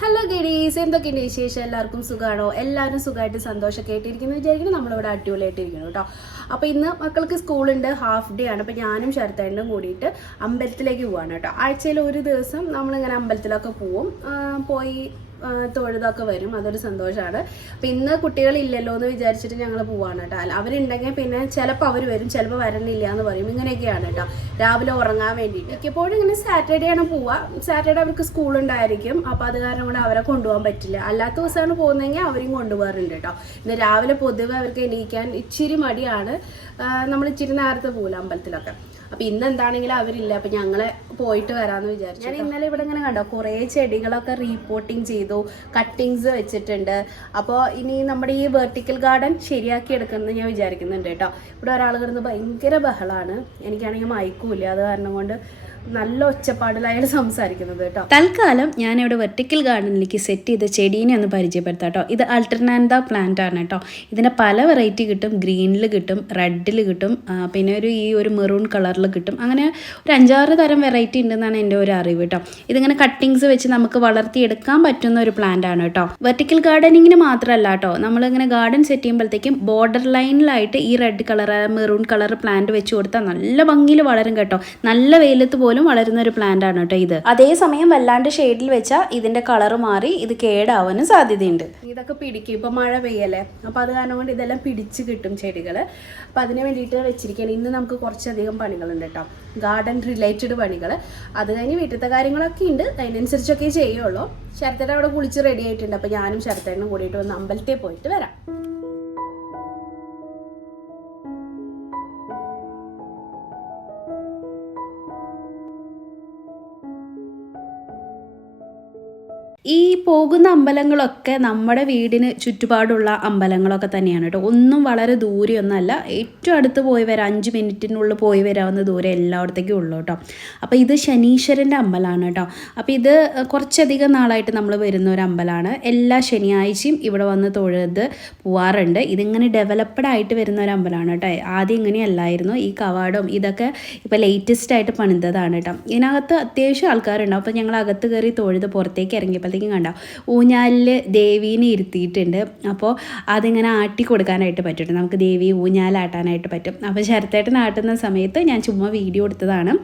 Hello ഗഡീസ്, എന്തൊക്കെയുണ്ട് വിശേഷം? എല്ലാവർക്കും സുഖമാണോ? എല്ലാവരും സുഖമായിട്ട് സന്തോഷമൊക്കെ ആയിട്ടിരിക്കുന്നു വിചാരിക്കുന്നു. നമ്മളിവിടെ അടിപൊളിയായിട്ടിരിക്കുന്നു കേട്ടോ. അപ്പോൾ ഇന്ന് മക്കൾക്ക് സ്കൂളുണ്ട്, ഹാഫ് ഡേ ആണ്. അപ്പോൾ ഞാനും ശരത്തേണ്ടും കൂടിയിട്ട് അമ്പലത്തിലേക്ക് പോവാണ് കേട്ടോ. ആഴ്ചയിൽ ഒരു ദിവസം നമ്മളിങ്ങനെ അമ്പലത്തിലൊക്കെ പോയി തൊഴുതൊക്കെ വരും. അതൊരു സന്തോഷമാണ്. അപ്പം ഇന്ന് കുട്ടികളില്ലല്ലോ എന്ന് വിചാരിച്ചിട്ട് ഞങ്ങൾ പോവാണ് കേട്ടോ. അവരുണ്ടെങ്കിൽ പിന്നെ ചിലപ്പോൾ അവർ വരും, ചിലപ്പോൾ വരണില്ല എന്ന് പറയും. ഇങ്ങനെയൊക്കെയാണ് കേട്ടോ. രാവിലെ ഉറങ്ങാൻ വേണ്ടിയിട്ട് മിക്കപ്പോഴും ഇങ്ങനെ സാറ്റർഡേ ആണ് പോവുക. സാറ്റർഡേ അവർക്ക് സ്കൂളുണ്ടായിരിക്കും. അപ്പോൾ അത് കാരണം കൊണ്ട് അവരെ കൊണ്ടുപോകാൻ പറ്റില്ല. അല്ലാത്ത ദിവസമാണ് പോകുന്നതെങ്കിൽ അവരെയും കൊണ്ടുപോകാറുണ്ട് കേട്ടോ. ഇന്ന് രാവിലെ പൊതുവെ അവർക്ക് എണീക്കാൻ ഇച്ചിരി മടിയാണ്. നമ്മൾ ഇച്ചിരി നേരത്തെ പോകില്ല അമ്പലത്തിലൊക്കെ. അപ്പം ഇന്ന് എന്താണെങ്കിലും അവരില്ല. അപ്പം ഞങ്ങൾ പോയിട്ട് വരാമെന്ന് വിചാരിച്ചു. ഞാൻ ഇന്നലെ ഇവിടെ ഇങ്ങനെ കണ്ടോ, കുറേ ചെടികളൊക്കെ റീപോർട്ടിങ് ചെയ്തു, കട്ടിങ്സ് വെച്ചിട്ടുണ്ട്. അപ്പോൾ ഇനി നമ്മുടെ ഈ വെർട്ടിക്കൽ ഗാർഡൻ ശരിയാക്കി എടുക്കുന്നത് ഞാൻ വിചാരിക്കുന്നുണ്ട് കേട്ടോ. ഇവിടെ ഒരാൾ കിടന്ന് ഭയങ്കര ബഹളമാണ്. എനിക്കാണെങ്കിൽ മയക്കൂല്ല. അത് കാരണം കൊണ്ട് നല്ല ഒച്ചപ്പാടിലായിട്ട് സംസാരിക്കുന്നത് കേട്ടോ. തൽക്കാലം ഞാനിവിടെ വെർട്ടിക്കൽ ഗാർഡനിലേക്ക് സെറ്റ് ചെയ്ത ചെടീനെ ഒന്ന് പരിചയപ്പെടുത്താം കേട്ടോ. ഇത് അൾട്ടർനാന്ത പ്ലാന്റ് ആണ് കേട്ടോ. ഇതിൻ്റെ പല വെറൈറ്റി കിട്ടും. ഗ്രീനിൽ കിട്ടും, റെഡിൽ കിട്ടും, പിന്നെ ഒരു മെറൂൺ കളറിൽ കിട്ടും. അങ്ങനെ ഒരു 5-6 തരം വെറൈറ്റി ഉണ്ടെന്നാണ് എൻ്റെ ഒരു അറിവ് കേട്ടോ. ഇതിങ്ങനെ കട്ടിങ്സ് വെച്ച് നമുക്ക് വളർത്തിയെടുക്കാൻ പറ്റുന്ന ഒരു പ്ലാന്റ് ആണ് കേട്ടോ. വെർട്ടിക്കൽ ഗാർഡനിങ്ങിന് മാത്രമല്ല കേട്ടോ, നമ്മളിങ്ങനെ ഗാർഡൻ സെറ്റ് ചെയ്യുമ്പോഴത്തേക്കും ബോർഡർ ലൈനിലായിട്ട് ഈ red colour, maroon colour plant വെച്ച് കൊടുത്താൽ നല്ല ഭംഗിയിൽ വളരും കേട്ടോ. നല്ല വെയിലത്ത് പോലും വളരുന്ന ഒരു പ്ലാന്റ് ആണ് കേട്ടോ ഇത്. അതേസമയം വല്ലാണ്ട് ഷെയ്ഡിൽ വെച്ചാൽ ഇതിന്റെ കളർ മാറി ഇത് കേടാവാനും സാധ്യതയുണ്ട്. ഇതൊക്കെ പിടിക്കും. ഇപ്പൊ മഴ പെയ്യല്ലേ, അപ്പൊ അത് കാരണം കൊണ്ട് ഇതെല്ലാം പിടിച്ച് കിട്ടും ചെടികള്. അപ്പൊ അതിന് വേണ്ടിയിട്ട് വെച്ചിരിക്കുകയാണ്. ഇന്ന് നമുക്ക് കുറച്ചധികം പണികളുണ്ട് കേട്ടോ, ഗാർഡൻ റിലേറ്റഡ് പണികൾ. അത് കഴിഞ്ഞ് വീട്ടിലത്തെ കാര്യങ്ങളൊക്കെ ഉണ്ട്, അതിനനുസരിച്ചൊക്കെ ചെയ്യുള്ളൂ. ശരത്തേട്ട അവിടെ കുളിച്ച് റെഡി ആയിട്ടുണ്ട്. അപ്പൊ ഞാനും ശരത്തേട്ടനും കൂടിയിട്ട് ഒന്ന് അമ്പലത്തിൽ പോയിട്ട് വരാം. ഈ പോകുന്ന അമ്പലങ്ങളൊക്കെ നമ്മുടെ വീടിന് ചുറ്റുപാടുള്ള അമ്പലങ്ങളൊക്കെ തന്നെയാണ് കേട്ടോ. ഒന്നും വളരെ ദൂരെയൊന്നുമല്ല, ഏറ്റവും അടുത്ത് പോയി വരാം, 5 മിനിറ്റിനുള്ളിൽ പോയി വരാവുന്ന ദൂരം എല്ലായിടത്തേക്കും ഉള്ളൂ കേട്ടോ. അപ്പോൾ ഇത് ശനീശ്വരൻ്റെ അമ്പലമാണ് കേട്ടോ. അപ്പോൾ ഇത് കുറച്ചധികം നാളായിട്ട് നമ്മൾ വരുന്ന ഒരു അമ്പലമാണ്. എല്ലാ ശനിയാഴ്ചയും ഇവിടെ വന്ന് തൊഴുത് പോവാറുണ്ട്. ഇതിങ്ങനെ ഡെവലപ്ഡ് ആയിട്ട് വരുന്ന ഒരു അമ്പലമാണ് കേട്ടോ. ആദ്യം ഇങ്ങനെയല്ലായിരുന്നു. ഈ കവാടവും ഇതൊക്കെ ഇപ്പോൾ ലേറ്റസ്റ്റ് ആയിട്ട് പണിതതാണ് കേട്ടോ. ഇതിനകത്ത് അത്യാവശ്യം ആൾക്കാരുണ്ടാവും. അപ്പോൾ ഞങ്ങൾ അകത്ത് കയറി തൊഴുത് പുറത്തേക്ക് ഇറങ്ങിയപ്പോൾ കണ്ടോ, ഊഞ്ഞാലിൽ ദേവീനെ ഇരുത്തിയിട്ടുണ്ട്. അപ്പോൾ അതിങ്ങനെ ആട്ടി കൊടുക്കാനായിട്ട് പറ്റും. നമുക്ക് ദേവി ഊഞ്ഞാലാട്ടാനായിട്ട് പറ്റും. അപ്പോൾ ശരത്തേട്ടൻ ആട്ടുന്ന സമയത്ത് ഞാൻ ചുമ്മാ വീഡിയോ എടുത്തതാണ്.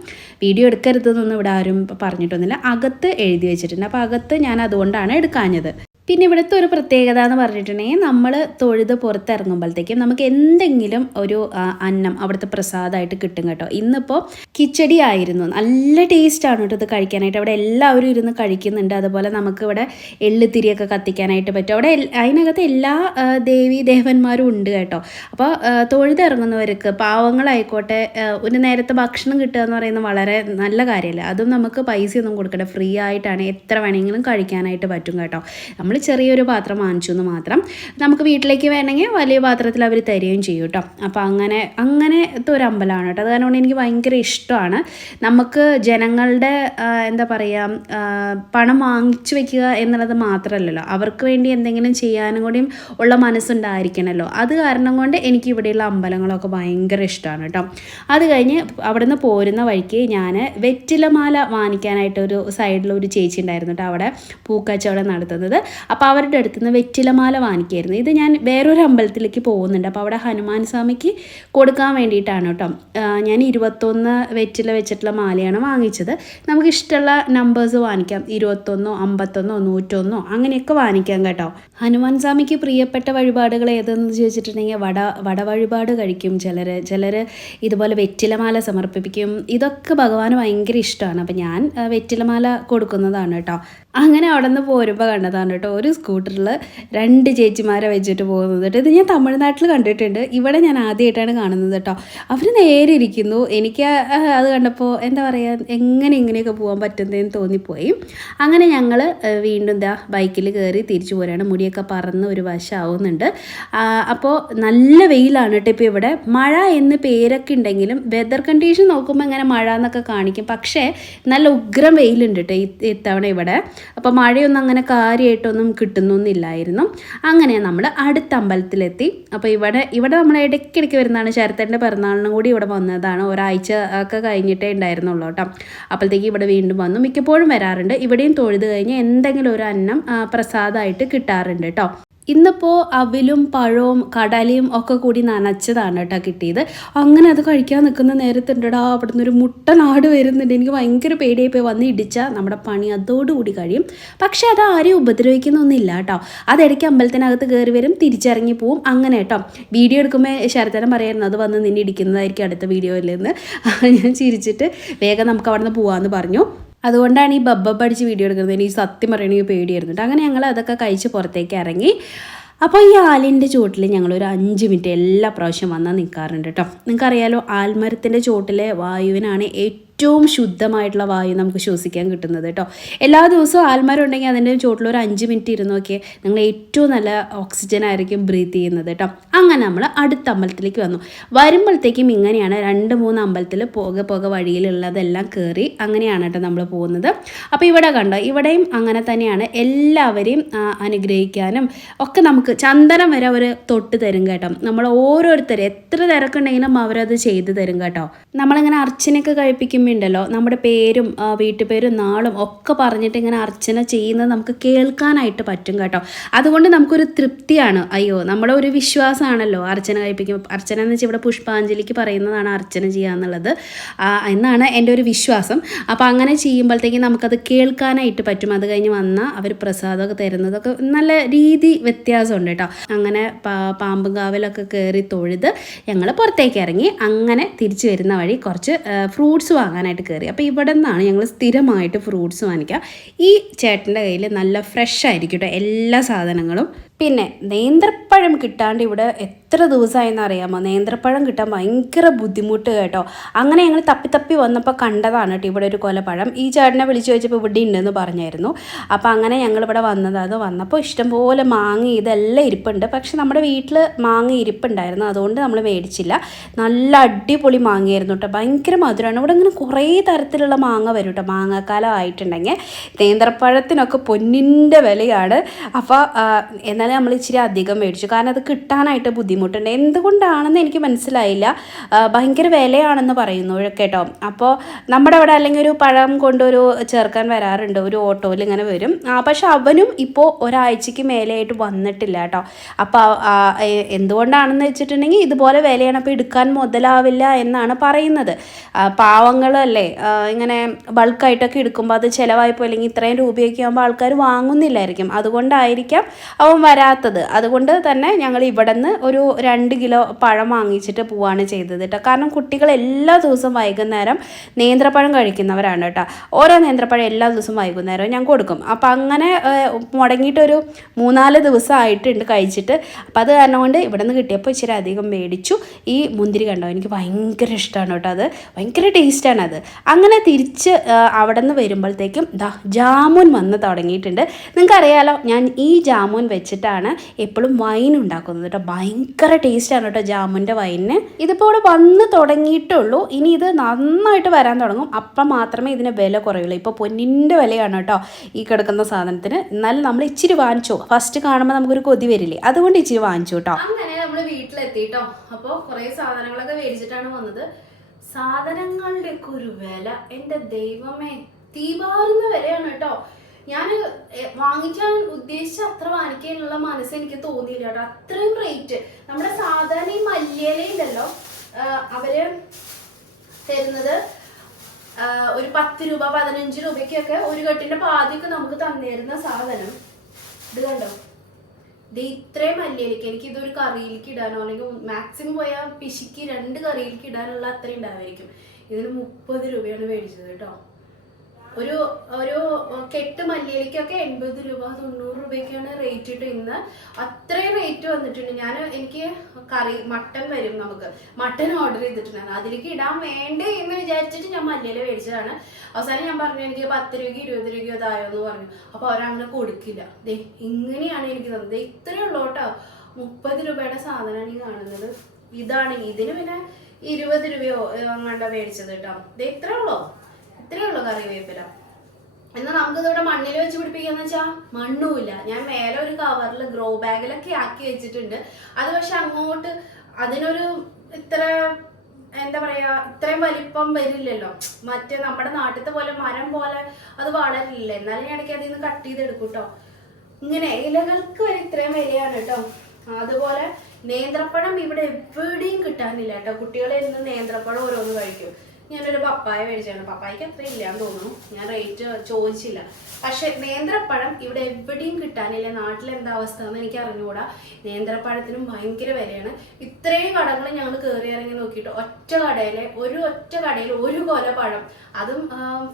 വീഡിയോ എടുക്കരുതെന്നൊന്നും ഇവിടെ ആരും പറഞ്ഞിട്ടൊന്നുമില്ല. അകത്ത് എഴുതി വെച്ചിട്ടുണ്ട്. അപ്പോൾ അകത്ത് ഞാൻ അതുകൊണ്ടാണ് എടുക്കാഞ്ഞത്. പിന്നെ ഇവിടുത്തെ ഒരു പ്രത്യേകത എന്ന് പറഞ്ഞിട്ടുണ്ടെങ്കിൽ നമ്മൾ തൊഴുത് പുറത്തിറങ്ങുമ്പോഴത്തേക്കും നമുക്ക് എന്തെങ്കിലും ഒരു അന്നം അവിടുത്തെ പ്രസാദമായിട്ട് കിട്ടും കേട്ടോ. ഇന്നിപ്പോൾ കിച്ചടി ആയിരുന്നു. നല്ല ടേസ്റ്റാണ് കേട്ടോ ഇത് കഴിക്കാനായിട്ട്. അവിടെ എല്ലാവരും ഇരുന്ന് കഴിക്കുന്നുണ്ട്. അതുപോലെ നമുക്കിവിടെ എള്ളുത്തിരിയൊക്കെ കത്തിക്കാനായിട്ട് പറ്റും. അവിടെ അതിനകത്ത് എല്ലാ ദേവീ ദേവന്മാരും ഉണ്ട് കേട്ടോ. അപ്പോൾ തൊഴുതിറങ്ങുന്നവർക്ക്, പാവങ്ങളായിക്കോട്ടെ, ഒരു നേരത്തെ ഭക്ഷണം കിട്ടുക എന്ന് പറയുന്നത് വളരെ നല്ല കാര്യമല്ല. അതും നമുക്ക് പൈസയൊന്നും കൊടുക്കട്ടെ, ഫ്രീ ആയിട്ടാണ് എത്ര വേണമെങ്കിലും കഴിക്കാനായിട്ട് പറ്റും കേട്ടോ. നമ്മൾ ചെറിയൊരു പാത്രം വാങ്ങിച്ചു എന്ന് മാത്രം. നമുക്ക് വീട്ടിലേക്ക് വേണമെങ്കിൽ വലിയ പാത്രത്തിൽ അവർ തരികയും ചെയ്യും കേട്ടോ. അപ്പോൾ അങ്ങനത്തെ ഒരു അമ്പലമാണ് കേട്ടോ. അത് കാരണം എനിക്ക് ഭയങ്കര ഇഷ്ടമാണ്. നമുക്ക് ജനങ്ങളുടെ എന്താ പറയുക, പണം വാങ്ങിച്ചു വെക്കുക എന്നുള്ളത് മാത്രമല്ലല്ലോ, അവർക്ക് വേണ്ടി എന്തെങ്കിലും ചെയ്യാനും കൂടിയും ഉള്ള മനസ്സുണ്ടായിരിക്കണമല്ലോ. അത് കാരണം കൊണ്ട് എനിക്ക് ഇവിടെയുള്ള അമ്പലങ്ങളൊക്കെ ഭയങ്കര ഇഷ്ടമാണ് കേട്ടോ. അത് കഴിഞ്ഞ് അവിടെ നിന്ന് പോരുന്ന വഴിക്ക് ഞാൻ വെറ്റിലമാല വാങ്ങിക്കാനായിട്ടൊരു സൈഡിലൊരു ചേച്ചി ഉണ്ടായിരുന്നു കേട്ടോ, അവിടെ പൂക്കച്ചവടം നടത്തുന്നത്. അപ്പോൾ അവരുടെ അടുത്ത് നിന്ന് വെറ്റിലമാല വാങ്ങിക്കായിരുന്നു. ഇത് ഞാൻ വേറൊരു അമ്പലത്തിലേക്ക് പോകുന്നുണ്ട്. അപ്പോൾ അവിടെ ഹനുമാൻ സ്വാമിക്ക് കൊടുക്കാൻ വേണ്ടിയിട്ടാണ് കേട്ടോ. ഞാൻ 21 വെറ്റില വെച്ചിട്ടുള്ള മാലയാണ് വാങ്ങിച്ചത്. നമുക്ക് ഇഷ്ടമുള്ള നമ്പേഴ്സ് വാങ്ങിക്കാം, 21, 51, 101 അങ്ങനെയൊക്കെ വാങ്ങിക്കാം കേട്ടോ. ഹനുമാൻ സ്വാമിക്ക് പ്രിയപ്പെട്ട വഴിപാടുകൾ ഏതെന്ന് ചോദിച്ചിട്ടുണ്ടെങ്കിൽ വട വഴിപാട് കഴിക്കും ചിലർ ഇതുപോലെ വെറ്റിലമാല സമർപ്പിക്കും. ഇതൊക്കെ ഭഗവാന് ഭയങ്കര ഇഷ്ടമാണ്. അപ്പോൾ ഞാൻ വെറ്റിലമാല കൊടുക്കുന്നതാണ് കേട്ടോ. അങ്ങനെ അവിടെ നിന്ന് പോരുമ്പോൾ കണ്ടതാണ് കേട്ടോ, ഒരു സ്കൂട്ടറിൽ 2 ചേച്ചിമാരെ വെച്ചിട്ട് പോകുന്നത് കേട്ടോ. ഇത് ഞാൻ തമിഴ്നാട്ടിൽ കണ്ടിട്ടുണ്ട്, ഇവിടെ ഞാൻ ആദ്യമായിട്ടാണ് കാണുന്നത് കേട്ടോ. അവർ നേരെ ഇരിക്കുന്നു. എനിക്ക് അത് കണ്ടപ്പോൾ എന്താ പറയുക, ഇങ്ങനെയൊക്കെ പോകാൻ പറ്റുന്നതെന്ന് തോന്നിപ്പോയി. അങ്ങനെ ഞങ്ങൾ വീണ്ടും ബൈക്കിൽ കയറി തിരിച്ചു പോരാണ്. മുടിയൊക്കെ പറന്ന് ഒരു വശമാവുന്നുണ്ട്. അപ്പോൾ നല്ല വെയിലാണ് കേട്ടോ ഇപ്പോൾ ഇവിടെ. മഴ എന്ന് പേരൊക്കെ ഉണ്ടെങ്കിലും വെതർ കണ്ടീഷൻ നോക്കുമ്പോൾ ഇങ്ങനെ മഴ എന്നൊക്കെ കാണിക്കും. പക്ഷേ നല്ല ഉഗ്രം വെയിലുണ്ട് കേട്ടോ ഇത്തവണ ഇവിടെ. അപ്പോൾ മഴയൊന്നും അങ്ങനെ കാര്യമായിട്ടൊന്നും ഒന്നും കിട്ടുന്നൊന്നുമില്ലായിരുന്നു. അങ്ങനെ നമ്മൾ അടുത്ത അമ്പലത്തിലെത്തി. അപ്പോൾ ഇവിടെ നമ്മൾ ഇടയ്ക്കിടയ്ക്ക് വരുന്നതാണ്. ശരത്തേൻ്റെ പിറന്നാളിനും കൂടി ഇവിടെ വന്നതാണ്. ഒരാഴ്ച ഒക്കെ കഴിഞ്ഞിട്ടേ ഉണ്ടായിരുന്നുള്ളൂ കേട്ടോ. അപ്പോഴത്തേക്ക് ഇവിടെ വീണ്ടും വന്നു. മിക്കപ്പോഴും വരാറുണ്ട്. ഇവിടെയും തൊഴുത് കഴിഞ്ഞ് എന്തെങ്കിലും ഒരു അന്നം പ്രസാദമായിട്ട് കിട്ടാറുണ്ട് കേട്ടോ. ഇന്നിപ്പോൾ അവിലും പഴവും കടലയും ഒക്കെ കൂടി നനച്ചതാണ് കേട്ടോ കിട്ടിയത്. അങ്ങനെ അത് കഴിക്കാൻ നിൽക്കുന്ന നേരത്തുണ്ടടാ അവിടുന്ന് ഒരു മുട്ടനാട് വരുന്നുണ്ട്. എനിക്ക് ഭയങ്കര പേടിയായി പോയി. വന്ന് ഇടിച്ചാൽ നമ്മുടെ പണി അതോടുകൂടി കഴിയും. പക്ഷേ അത് ആരെയും ഉപദ്രവിക്കുന്നൊന്നുമില്ല കേട്ടോ. അതിടയ്ക്ക് അമ്പലത്തിനകത്ത് കയറി വരും, തിരിച്ചിറങ്ങി പോവും, അങ്ങനെ കേട്ടോ. വീഡിയോ എടുക്കുമ്പോൾ ശരത്തനം പറയായിരുന്നു അത് വന്ന് നിന്നെ ഇടിക്കുന്നതായിരിക്കും അടുത്ത വീഡിയോയിലെന്ന്. ഞാൻ ചിരിച്ചിട്ട് വേഗം നമുക്ക് അവിടെ നിന്ന് പോകാമെന്ന് പറഞ്ഞു. അതുകൊണ്ടാണ് ഈ ബബ്ബടിച്ച് വീഡിയോ എടുക്കുന്നത്. എനിക്ക് സത്യം പറയണമെങ്കിൽ പേടിയായിരുന്നു. അങ്ങനെ ഞങ്ങൾ അതൊക്കെ കഴിച്ച് പുറത്തേക്ക് ഇറങ്ങി. അപ്പോൾ ഈ ആലിൻ്റെ ചുവട്ടിൽ ഞങ്ങളൊരു 5 മിനിറ്റ് എല്ലാ പ്രാവശ്യം വന്നാൽ നിൽക്കാറുണ്ട് കേട്ടോ. നിങ്ങൾക്കറിയാലോ, ആൽമരത്തിൻ്റെ ചുവട്ടിലെ വായുവിനാണ് ഏറ്റവും ശുദ്ധമായിട്ടുള്ള വായു നമുക്ക് ശ്വസിക്കാൻ കിട്ടുന്നത് കേട്ടോ. എല്ലാ ദിവസവും ആൽമരം ഉണ്ടെങ്കിൽ അതിൻ്റെ ചുവട്ടിൽ ഒരു 5 മിനിറ്റ് ഇരുന്ന് നോക്കിയാൽ നിങ്ങൾ ഏറ്റവും നല്ല ഓക്സിജൻ ആയിരിക്കും ബ്രീത്ത് ചെയ്യുന്നത് കേട്ടോ. അങ്ങനെ നമ്മൾ അടുത്ത അമ്പലത്തിലേക്ക് വന്നു. വരുമ്പോഴത്തേക്കും ഇങ്ങനെയാണ് 2-3 അമ്പലത്തിൽ പോക വഴിയിലുള്ളതെല്ലാം കയറി അങ്ങനെയാണ് കേട്ടോ നമ്മൾ പോകുന്നത്. അപ്പോൾ ഇവിടെ കണ്ടോ, ഇവിടെയും അങ്ങനെ തന്നെയാണ്. എല്ലാവരെയും അനുഗ്രഹിക്കാനും ഒക്കെ നമുക്ക് ചന്ദനം വരെ അവർ തൊട്ട് തരും കേട്ടോ. നമ്മൾ ഓരോരുത്തരും എത്ര തിരക്കുണ്ടെങ്കിലും അവരത് ചെയ്തു തരും കേട്ടോ. നമ്മളിങ്ങനെ അർച്ചനയൊക്കെ കഴിപ്പിക്കും ഉണ്ടല്ലോ, നമ്മുടെ പേരും വീട്ടുപേരും നാളും ഒക്കെ പറഞ്ഞിട്ട് ഇങ്ങനെ അർച്ചന ചെയ്യുന്നത് നമുക്ക് കേൾക്കാനായിട്ട് പറ്റും കേട്ടോ. അതുകൊണ്ട് നമുക്കൊരു തൃപ്തിയാണ്. അയ്യോ, നമ്മുടെ ഒരു വിശ്വാസമാണല്ലോ അർച്ചന കഴിപ്പിക്കും. അർച്ചന എന്ന് വെച്ചാൽ ഇവിടെ പുഷ്പാഞ്ജലിക്ക് പറയുന്നതാണ് അർച്ചന ചെയ്യുക എന്നുള്ളത് എന്നാണ് എൻ്റെ ഒരു വിശ്വാസം. അപ്പോൾ അങ്ങനെ ചെയ്യുമ്പോഴത്തേക്കും നമുക്കത് കേൾക്കാനായിട്ട് പറ്റും. അത് കഴിഞ്ഞ് വന്നാൽ അവർ പ്രസാദമൊക്കെ തരുന്നതൊക്കെ നല്ല രീതി വ്യത്യാസമുണ്ട് കേട്ടോ. അങ്ങനെ പാമ്പുംകാവിലൊക്കെ കയറി തൊഴുത് ഞങ്ങൾ പുറത്തേക്ക് ഇറങ്ങി. അങ്ങനെ തിരിച്ചു വരുന്ന വഴി കുറച്ച് ഫ്രൂട്ട്സ് വാങ്ങാനായിട്ട് കയറി. അപ്പോൾ ഇവിടെ നിന്നാണ് ഞങ്ങൾ സ്ഥിരമായിട്ട് ഫ്രൂട്ട്സ് വാങ്ങിക്കുക. ഈ ചേട്ടൻ്റെ കയ്യിൽ നല്ല ഫ്രഷ് ആയിരിക്കും കേട്ടോ എല്ലാ സാധനങ്ങളും. പിന്നെ നേന്ത്രപ്പഴം കിട്ടാണ്ട് ഇവിടെ എത്ര ദിവസമായെന്ന് അറിയാമോ? നേന്ത്രപ്പഴം കിട്ടാൻ ഭയങ്കര ബുദ്ധിമുട്ട് കേട്ടോ. അങ്ങനെ ഞങ്ങൾ തപ്പി വന്നപ്പോൾ കണ്ടതാണ് കേട്ടോ ഇവിടെ ഒരു കൊലപ്പഴം. ഈ ചേട്ടനെ വിളിച്ചു ചോദിച്ചപ്പോൾ ഇവിടെ ഉണ്ടെന്ന് പറഞ്ഞായിരുന്നു. അപ്പോൾ അങ്ങനെ ഞങ്ങളിവിടെ വന്നത്. അത് വന്നപ്പോൾ ഇഷ്ടംപോലെ മാങ്ങ ഇതെല്ലാം ഇരിപ്പുണ്ട്. പക്ഷെ നമ്മുടെ വീട്ടിൽ മാങ്ങ ഇരിപ്പുണ്ടായിരുന്നു, അതുകൊണ്ട് നമ്മൾ മേടിച്ചില്ല. നല്ല അടിപൊളി മാങ്ങയായിരുന്നു കേട്ടോ. ഭയങ്കര മധുരമാണ്. ഇവിടെ ഇങ്ങനെ കുറേ തരത്തിലുള്ള മാങ്ങ വരും കേട്ടോ. മാങ്ങാക്കാലം ആയിട്ടുണ്ടെങ്കിൽ നേന്ത്രപ്പഴത്തിനൊക്കെ പൊന്നിൻ്റെ വിലയാണ്. അപ്പോൾ എന്നാലും നമ്മൾ ഇച്ചിരി അധികം മേടിച്ചു. കാരണം അത് കിട്ടാനായിട്ട് ബുദ്ധിമുട്ടുണ്ട്. എന്തുകൊണ്ടാണെന്ന് എനിക്ക് മനസ്സിലായില്ല. ഭയങ്കര വിലയാണെന്ന് പറയുന്നു കേട്ടോ. അപ്പോൾ നമ്മുടെ അവിടെ അല്ലെങ്കിൽ ഒരു പഴം കൊണ്ടൊരു ചേർക്കാൻ വരാറുണ്ട്, ഒരു ഓട്ടോയിൽ ഇങ്ങനെ വരും. പക്ഷെ അവനും ഇപ്പോൾ ഒരാഴ്ചയ്ക്ക് മേലെയായിട്ട് വന്നിട്ടില്ല കേട്ടോ. അപ്പോൾ എന്തുകൊണ്ടാണെന്ന് വെച്ചിട്ടുണ്ടെങ്കിൽ ഇതുപോലെ വിലയാണ്. അപ്പോൾ എടുക്കാൻ മുതലാവില്ല എന്നാണ് പറയുന്നത്. പാവങ്ങളല്ലേ ഇങ്ങനെ ബൾക്കായിട്ടൊക്കെ എടുക്കുമ്പോൾ അത് ചിലവായിപ്പോൾ അല്ലെങ്കിൽ ഇത്രയും രൂപയൊക്കെ ആകുമ്പോൾ ആൾക്കാർ വാങ്ങുന്നില്ലായിരിക്കും. അതുകൊണ്ടായിരിക്കാം അവൻ വരാത്തത്. അതുകൊണ്ട് തന്നെ ഞങ്ങൾ ഇവിടെ നിന്ന് ഒരു 2 കിലോ പഴം വാങ്ങിച്ചിട്ട് പോവാണ് ചെയ്തത് കേട്ടോ. കാരണം കുട്ടികൾ എല്ലാ ദിവസവും വൈകുന്നേരം നേന്ത്രപ്പഴം കഴിക്കുന്നവരാണ് കേട്ടോ. ഓരോ നേന്ത്രപ്പഴം എല്ലാ ദിവസവും വൈകുന്നേരം ഞാൻ കൊടുക്കും. അപ്പം അങ്ങനെ മുടങ്ങിയിട്ടൊരു 3-4 ദിവസമായിട്ടുണ്ട് കഴിച്ചിട്ട്. അപ്പം അത് കാരണം കൊണ്ട് ഇവിടെ നിന്ന് കിട്ടിയപ്പോൾ ഇച്ചിരി അധികം മേടിച്ചു. ഈ മുന്തിരി കണ്ടോ, എനിക്ക് ഭയങ്കര ഇഷ്ടമാണ് കേട്ടോ. അത് ഭയങ്കര ടേസ്റ്റാണത്. അങ്ങനെ തിരിച്ച് അവിടെ നിന്ന് വരുമ്പോഴത്തേക്കും ജാമുൻ വന്ന് തുടങ്ങിയിട്ടുണ്ട്. നിങ്ങൾക്കറിയാലോ, ഞാൻ ഈ ജാമുൻ വെച്ചിട്ടാണ് എപ്പോഴും വൈൻ ഉണ്ടാക്കുന്നത് കേട്ടോ. ഭയങ്കര ടേസ്റ്റാണ് കേട്ടോ ജാമുൻ്റെ വൈനിന്. ഇതിപ്പോൾ ഇവിടെ വന്ന് തുടങ്ങിയിട്ടുള്ളൂ. ഇനി ഇത് നന്നായിട്ട് വരാൻ തുടങ്ങും. അപ്പം മാത്രമേ ഇതിന് വില കുറയുള്ളൂ. ഇപ്പോൾ പൊന്നിൻ്റെ വിലയാണ് കേട്ടോ ഈ കിടക്കുന്ന സാധനത്തിന്. എന്നാലും നമ്മൾ ഇച്ചിരി വാങ്ങിച്ചു. ഫസ്റ്റ് കാണുമ്പോൾ നമുക്കൊരു കൊതി വരില്ലേ, അതുകൊണ്ട് ഇച്ചിരി വാങ്ങിച്ചു കേട്ടോ. അങ്ങനെ നമ്മൾ വീട്ടിലെത്തി കേട്ടോ. അപ്പോൾ കുറേ സാധനങ്ങളൊക്കെ മേടിച്ചിട്ടാണ് വന്നത്. സാധനങ്ങളുടെയൊക്കെ ഒരു വില, എൻ്റെ ദൈവമേ, തീപാറുന്ന വിലയാണ് കേട്ടോ. ഞാൻ വാങ്ങിക്കാൻ ഉദ്ദേശിച്ച അത്ര വാങ്ങിക്കാനുള്ള മനസ്സ് എനിക്ക് തോന്നിയില്ല കേട്ടോ. അത്രയും റേറ്റ്. നമ്മുടെ സാധാരണ ഈ മല്ലിയില ഉണ്ടല്ലോ, അവര് തരുന്നത് ഒരു 10 രൂപ 15 രൂപയ്ക്കൊക്കെ ഒരു കെട്ടിന്റെ പാതിയൊക്കെ നമുക്ക് തന്നിരുന്ന സാധനം ഇത് കണ്ടോ. ഇത് ഇത്രയും മല്ലിയിലേക്ക് എനിക്ക് ഇതൊരു കറിയിലേക്ക് ഇടാനോ അല്ലെങ്കിൽ മാക്സിമം പോയാൽ പിശിക്ക് 2 കറിയിലേക്ക് ഇടാനുള്ള അത്രയും ഉണ്ടാവുമായിരിക്കും. ഇതിന് 30 രൂപയാണ് മേടിച്ചത് കേട്ടോ. ഒരു കെട്ട് മല്ലിയിലേക്കൊക്കെ 80 രൂപ 90 രൂപയ്ക്കാണ് റേറ്റ് ഇട്ട്. ഇന്ന് അത്രയും റേറ്റ് വന്നിട്ടുണ്ട്. എനിക്ക് കറി മട്ടൻ വരും, നമുക്ക് മട്ടൻ ഓർഡർ ചെയ്തിട്ടുണ്ടായിരുന്നു. അതിലേക്ക് ഇടാൻ വേണ്ടേ എന്ന് വിചാരിച്ചിട്ട് ഞാൻ മല്ലിയില മേടിച്ചതാണ്. അവസാനം ഞാൻ പറഞ്ഞു എനിക്ക് 10 രൂപയ്ക്ക് 20 രൂപയ്ക്ക് അതായോ എന്ന് പറഞ്ഞു. അപ്പോൾ അവരങ്ങനെ കൊടുക്കില്ല. ദേ ഇങ്ങനെയാണ് എനിക്ക് തന്നത്. ഇത്രയേ ഉള്ളൂ കേട്ടോ. 30 രൂപയുടെ സാധനമാണ് ഈ കാണുന്നത്. ഇതാണ് ഇതിന് പിന്നെ 20 രൂപയോ അങ്ങാണ്ട മേടിച്ചത് കേട്ടോ. ഇത് ഇത്രയേ ഉള്ളൂ കറിവേപ്പില. എന്നാൽ നമുക്കിതിവിടെ മണ്ണിൽ വെച്ച് പിടിപ്പിക്കാന്ന് വെച്ചാൽ മണ്ണുമില്ല. ഞാൻ മേലെ ഒരു കവറിൽ ഗ്രോ ബാഗിലൊക്കെ ആക്കി വെച്ചിട്ടുണ്ട്. അത് പക്ഷെ അങ്ങോട്ട് അതിനൊരു ഇത്ര എന്താ പറയാ ഇത്രയും വലിപ്പം വരില്ലല്ലോ. മറ്റേ നമ്മുടെ നാട്ടിലത്തെ പോലെ മരം പോലെ അത് വളരില്ല. എന്നാലും ഞാൻ ഇടയ്ക്ക് അതിൽ നിന്ന് കട്ട് ചെയ്തെടുക്കും കേട്ടോ. ഇങ്ങനെ ഇലകൾക്ക് വരെ ഇത്രയും വിലയാണ് കേട്ടോ. അതുപോലെ നേന്ത്രപ്പഴം ഇവിടെ എവിടെയും കിട്ടാനില്ല കേട്ടോ. കുട്ടികളെ ഇന്ന് നേന്ത്രപ്പഴം ഓരോന്ന് കഴിക്കും. ഞാനൊരു പപ്പായ മേടിച്ചാണ്. പപ്പായക്ക് അത്ര ഇല്ലാന്ന് തോന്നുന്നു, ഞാൻ റേറ്റ് ചോദിച്ചില്ല. പക്ഷെ നേന്ത്രപ്പഴം ഇവിടെ എവിടെയും കിട്ടാനില്ല. നാട്ടിലെന്താ അവസ്ഥ എന്ന് എനിക്ക് അറിഞ്ഞുകൂടാ. നേന്ത്രപ്പഴത്തിനും ഭയങ്കര വിലയാണ്. ഇത്രയും കടകൾ ഞങ്ങൾ കയറി ഇറങ്ങി നോക്കിയിട്ട് ഒറ്റ കടയിൽ ഒരു കൊല പഴം, അതും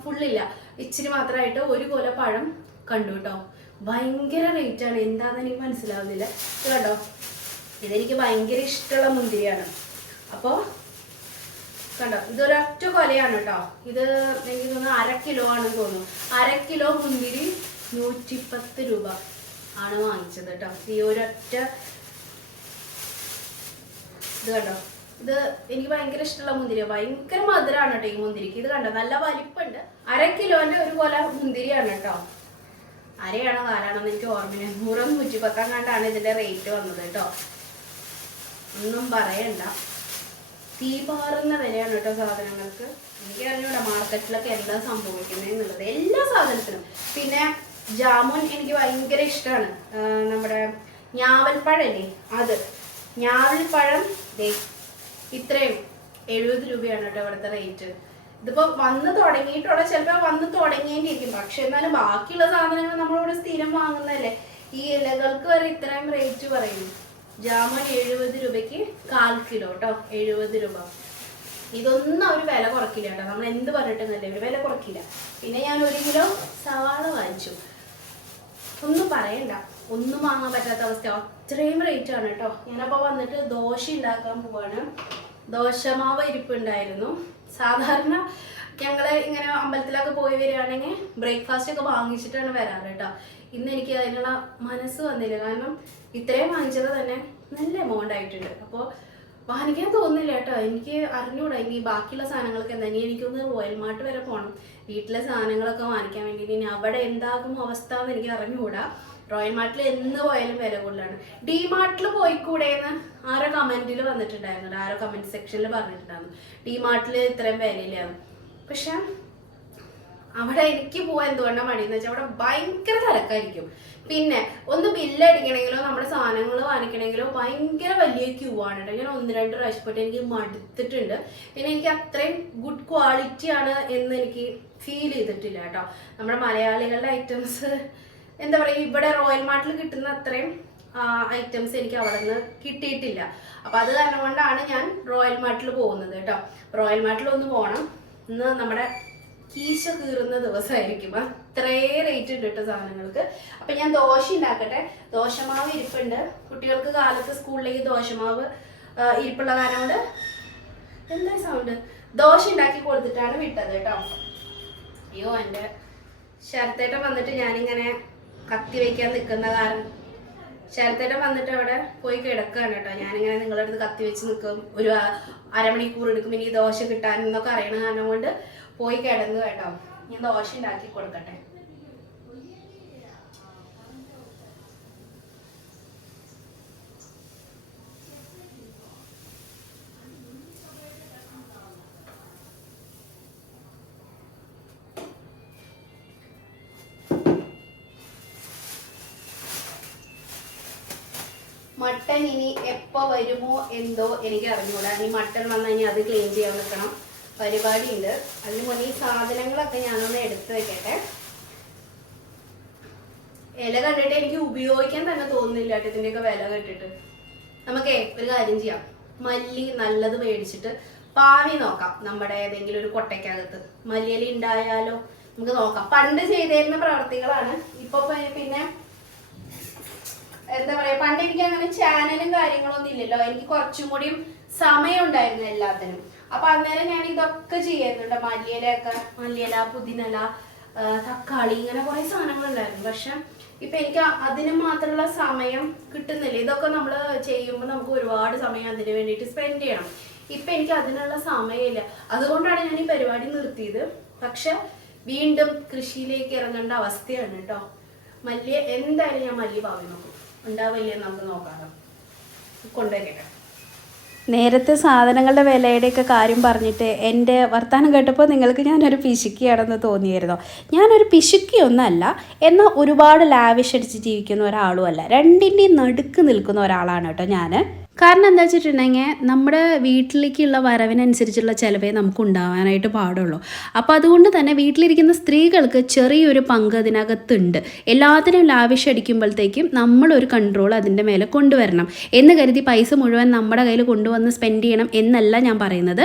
ഫുള്ളില്ല, ഇച്ചിരി മാത്രമായിട്ട് ഒരു കൊല പഴം കണ്ടു കേട്ടോ. ഭയങ്കര റേറ്റാണ്. എന്താണെന്ന് എനിക്ക് മനസ്സിലാവുന്നില്ല. ഇത് കേട്ടോ, ഇതെനിക്ക് ഭയങ്കര ഇഷ്ടമുള്ള മുന്തിരിയാണ്. അപ്പോൾ കണ്ടോ, ഇതൊരൊറ്റ കൊലയാണ് കേട്ടോ. ഇത് എനിക്ക് തോന്നുന്നു 1/2 കിലോ ആണെന്ന് തോന്നുന്നു. 1/2 കിലോ മുന്തിരി 110 രൂപ ആണ് വാങ്ങിച്ചത് കേട്ടോ. ഈ ഒരൊറ്റ ഇത് കണ്ടോ, ഇത് എനിക്ക് ഭയങ്കര ഇഷ്ടമുള്ള മുന്തിരിയാണ്. ഭയങ്കര മധുരമാണ് കേട്ടോ ഈ മുന്തിരിക്ക്. ഇത് കണ്ടോ, നല്ല വലിപ്പമുണ്ട്. 1/2 കിലോന്റെ ഒരു കൊല മുന്തിരിയാണ് കേട്ടോ. അരയാണോ കാലാണോ എന്ന് എനിക്ക് ഓർമ്മയില്ല. 100-110 കണ്ടാണ് ഇതിന്റെ റേറ്റ് വന്നത് കേട്ടോ. ഒന്നും പറയണ്ട, തീ പാറുന്ന വിലയാണ് കേട്ടോ സാധനങ്ങൾക്ക്. എനിക്ക് അറിഞ്ഞൂടാ മാർക്കറ്റിലൊക്കെ എന്താ സംഭവിക്കുന്നത് എന്നുള്ളത്, എല്ലാ സാധനത്തിനും. പിന്നെ ജാമുൻ എനിക്ക് ഭയങ്കര ഇഷ്ടമാണ്. നമ്മുടെ ഞാവൽപ്പഴല്ലേ, അത് ഞാവൽപ്പഴം ഇത്രയും 70 രൂപയാണ് കേട്ടോ ഇവിടുത്തെ റേറ്റ്. ഇതിപ്പോ വന്ന് തുടങ്ങിയിട്ടുള്ള, ചിലപ്പോൾ വന്ന് തുടങ്ങിയിട്ടിരിക്കും. പക്ഷെ എന്നാലും ബാക്കിയുള്ള സാധനങ്ങൾ നമ്മളിവിടെ സ്ഥിരം വാങ്ങുന്നതല്ലേ. ഈ ഇലകൾക്ക് വരെ ഇത്രയും റേറ്റ് പറയുന്നു. ജാമുൻ 70 രൂപയ്ക്ക് 1/4 കിലോ കേട്ടോ, 70 രൂപ. ഇതൊന്നും അവർ വില കുറക്കില്ല കേട്ടോ. നമ്മൾ എന്ത് പറഞ്ഞിട്ടുന്നല്ലേ, ഒരു വില കുറക്കില്ല. പിന്നെ ഞാൻ 1 കിലോ സവാള വാങ്ങിച്ചു. ഒന്നും പറയണ്ട, ഒന്നും വാങ്ങാൻ പറ്റാത്ത അവസ്ഥ, അത്രയും റേറ്റ് ആണ് കേട്ടോ. ഞാനപ്പോൾ വന്നിട്ട് ദോശ ഉണ്ടാക്കാൻ പോവാണ്. ദോശമാവ് ഇരിപ്പുണ്ടായിരുന്നു. സാധാരണ ഞങ്ങള് ഇങ്ങനെ അമ്പലത്തിലൊക്കെ പോയി വരികയാണെങ്കിൽ ബ്രേക്ക്ഫാസ്റ്റ് ഒക്കെ വാങ്ങിച്ചിട്ടാണ് വരാറ് കേട്ടോ. ഇന്ന് എനിക്ക് അതിനുള്ള മനസ്സ് വന്നില്ല. കാരണം ഇത്രയും വാങ്ങിച്ചത് തന്നെ നല്ല എമൗണ്ട് ആയിട്ടുണ്ട്. അപ്പോൾ വാങ്ങിക്കാൻ തോന്നുന്നില്ല കേട്ടോ. എനിക്ക് അറിഞ്ഞുകൂടാ ഇനി ബാക്കിയുള്ള സാധനങ്ങളൊക്കെ എന്താ. ഇനി എനിക്കൊന്ന് റോയൽ മാർട്ട് വരെ പോകണം വീട്ടിലെ സാധനങ്ങളൊക്കെ വാങ്ങിക്കാൻ വേണ്ടിയിട്ട്. ഇനി അവിടെ എന്താകും അവസ്ഥ എന്ന് എനിക്ക് അറിഞ്ഞുകൂടാ. റോയൽ മാർട്ടിൽ എന്ന് പോയാലും വില കൂടുതലാണ്. ഡി മാർട്ടിൽ പോയിക്കൂടെയെന്ന് ആരോ കമന്റിൽ വന്നിട്ടുണ്ടായിരുന്നു, ആരോ കമന്റ് സെക്ഷനിൽ പറഞ്ഞിട്ടുണ്ടായിരുന്നു ഡി മാർട്ടിൽ ഇത്രയും വിലയിലാണ്. പക്ഷെ അവിടെ എനിക്ക് പോകാൻ എന്തുകൊണ്ടാണ് മടിയെന്ന് വെച്ചാൽ അവിടെ ഭയങ്കര തിരക്കായിരിക്കും. പിന്നെ ഒന്ന് ബില്ലടിക്കണമെങ്കിലോ നമ്മുടെ സാധനങ്ങൾ വാങ്ങിക്കണമെങ്കിലോ ഭയങ്കര വലിയ ക്യൂ ആണ് കേട്ടോ. ഞാൻ 1-2 പ്രാവശ്യം പോയിട്ട് എനിക്ക് മടുത്തിട്ടുണ്ട്. പിന്നെ എനിക്ക് അത്രയും ഗുഡ് ക്വാളിറ്റി ആണ് എന്ന് എനിക്ക് ഫീൽ ചെയ്തിട്ടില്ല കേട്ടോ. നമ്മുടെ മലയാളികളുടെ ഐറ്റംസ് എന്താ പറയുക, ഇവിടെ റോയൽ മാർട്ടിൽ കിട്ടുന്ന അത്രയും ഐറ്റംസ് എനിക്ക് അവിടെ നിന്ന് കിട്ടിയിട്ടില്ല. അപ്പം അത് കാരണം കൊണ്ടാണ് ഞാൻ റോയൽ മാർട്ടിൽ പോകുന്നത് കേട്ടോ. റോയൽ മാർട്ടിൽ ഒന്ന് പോകണം. ഇന്ന് നമ്മുടെ കീശ കീറുന്ന ദിവസമായിരിക്കും. അത്രേ റേറ്റ് ഉണ്ട് കേട്ടോ സാധനങ്ങൾക്ക്. അപ്പം ഞാൻ ദോശ ഉണ്ടാക്കട്ടെ. ദോശമാവ് ഇരിപ്പുണ്ട്. കുട്ടികൾക്ക് കാലത്ത് സ്കൂളിലേക്ക് ദോശമാവ് ഇരിപ്പുള്ള കാരണം കൊണ്ട് എന്താ സൗണ്ട്, ദോശ ഉണ്ടാക്കി കൊടുത്തിട്ടാണ് വിട്ടത് കേട്ടോ. അയ്യോ, എൻ്റെ ശരത്തേട്ടൻ വന്നിട്ട് ഞാനിങ്ങനെ കത്തി വയ്ക്കാൻ നിൽക്കുന്ന കാരണം ശരത്തേട്ടൻ വന്നിട്ട് അവിടെ പോയി കിടക്കുകയാണ് കേട്ടോ. ഞാനിങ്ങനെ നിങ്ങളുടെ അടുത്ത് കത്തി വെച്ച് നിൽക്കും. ഒരു അരമണിക്കൂർ എടുക്കും ഇനി ദോശ കിട്ടാൻ എന്നൊക്കെ അറിയണ കാരണം കൊണ്ട് പോയി കിടന്നു കേട്ടോ. ഞാൻ ദോശ ഉണ്ടാക്കി കൊടുക്കട്ടെ. മട്ടൻ ഇനി എപ്പോൾ വരുമോ എന്തോ എനിക്ക് അറിഞ്ഞൂടാ. ഇനി മട്ടൻ വന്നാൽ ഇനി അത് ക്ലീൻ ചെയ്യാൻ നിൽക്കണം, പരിപാടി ഉണ്ട്. അതിന് മുന്നേ ഈ സാധനങ്ങളൊക്കെ ഞാനൊന്ന് എടുത്ത് വെക്കട്ടെ. ഇല കണ്ടിട്ട് എനിക്ക് ഉപയോഗിക്കാൻ തന്നെ തോന്നുന്നില്ല കേട്ടോ ഇതിൻ്റെയൊക്കെ വില കേട്ടിട്ട്. നമുക്കേ ഒരു കാര്യം ചെയ്യാം, മല്ലി നല്ലത് മേടിച്ചിട്ട് പാവി നോക്കാം. നമ്മുടെ ഏതെങ്കിലും ഒരു കൊട്ടയ്ക്കകത്ത് മല്ലിയില ഉണ്ടായാലോ നമുക്ക് നോക്കാം. പണ്ട് ചെയ്തിരുന്ന പ്രവർത്തികളാണ്. ഇപ്പൊ പിന്നെ എന്താ പറയാ, പണ്ട് എനിക്ക് അങ്ങനെ ചാനലും കാര്യങ്ങളൊന്നും ഇല്ലല്ലോ. എനിക്ക് കുറച്ചും കൂടിയും സമയം ഉണ്ടായിരുന്നു എല്ലാത്തിനും. അപ്പൊ അന്നേരം ഞാൻ ഇതൊക്കെ ചെയ്യായിരുന്നുണ്ട്. മല്ലിയില, പുതിനല, തക്കാളി, ഇങ്ങനെ കുറെ സാധനങ്ങളുണ്ടായിരുന്നു. പക്ഷെ ഇപ്പൊ എനിക്ക് അതിന് മാത്രമുള്ള സമയം കിട്ടുന്നില്ല. ഇതൊക്കെ നമ്മൾ ചെയ്യുമ്പോൾ നമുക്ക് ഒരുപാട് സമയം അതിന് വേണ്ടിയിട്ട് സ്പെൻഡ് ചെയ്യണം. ഇപ്പൊ എനിക്ക് അതിനുള്ള സമയമില്ല. അതുകൊണ്ടാണ് ഞാൻ ഈ പരിപാടി നിർത്തിയത്. പക്ഷെ വീണ്ടും കൃഷിയിലേക്ക് ഇറങ്ങേണ്ട അവസ്ഥയാണ് കേട്ടോ. മല്ലി എന്തായാലും ഞാൻ മല്ലി പാവി നോക്കും, ഉണ്ടാവില്ലേ നമുക്ക് നോക്കാം. കൊണ്ടുവരട്ടെ. നേരത്തെ സാധനങ്ങളുടെ വിലയുടെയൊക്കെ കാര്യം പറഞ്ഞിട്ട് എൻ്റെ വർത്തമാനം കേട്ടപ്പോൾ നിങ്ങൾക്ക് ഞാനൊരു പിശുക്കിയാണെന്ന് തോന്നിയായിരുന്നോ? ഞാനൊരു പിശുക്കിയൊന്നല്ല, എന്നാൽ ഒരുപാട് ലാവിഷ് അടിച്ച് ജീവിക്കുന്ന ഒരാളും അല്ല. രണ്ടിൻ്റെയും നടുക്ക് നിൽക്കുന്ന ഒരാളാണ് കേട്ടോ ഞാൻ. കാരണം എന്താ വെച്ചിട്ടുണ്ടെങ്കിൽ നമ്മുടെ വീട്ടിലേക്കുള്ള വരവിനനുസരിച്ചുള്ള ചിലവേ നമുക്ക് ഉണ്ടാവാനായിട്ട് പാടുള്ളൂ. അപ്പോൾ അതുകൊണ്ട് തന്നെ വീട്ടിലിരിക്കുന്ന സ്ത്രീകൾക്ക് ചെറിയൊരു പങ്ക് അതിനകത്തുണ്ട്. എല്ലാത്തിനും ലാവിഷ് അടിക്കുമ്പോഴത്തേക്കും നമ്മളൊരു കൺട്രോൾ അതിൻ്റെ മേലെ കൊണ്ടുവരണം എന്ന് കരുതി പൈസ മുഴുവൻ നമ്മുടെ കയ്യിൽ കൊണ്ടുവന്ന് സ്പെൻഡ് ചെയ്യണം എന്നല്ല ഞാൻ പറയുന്നത്.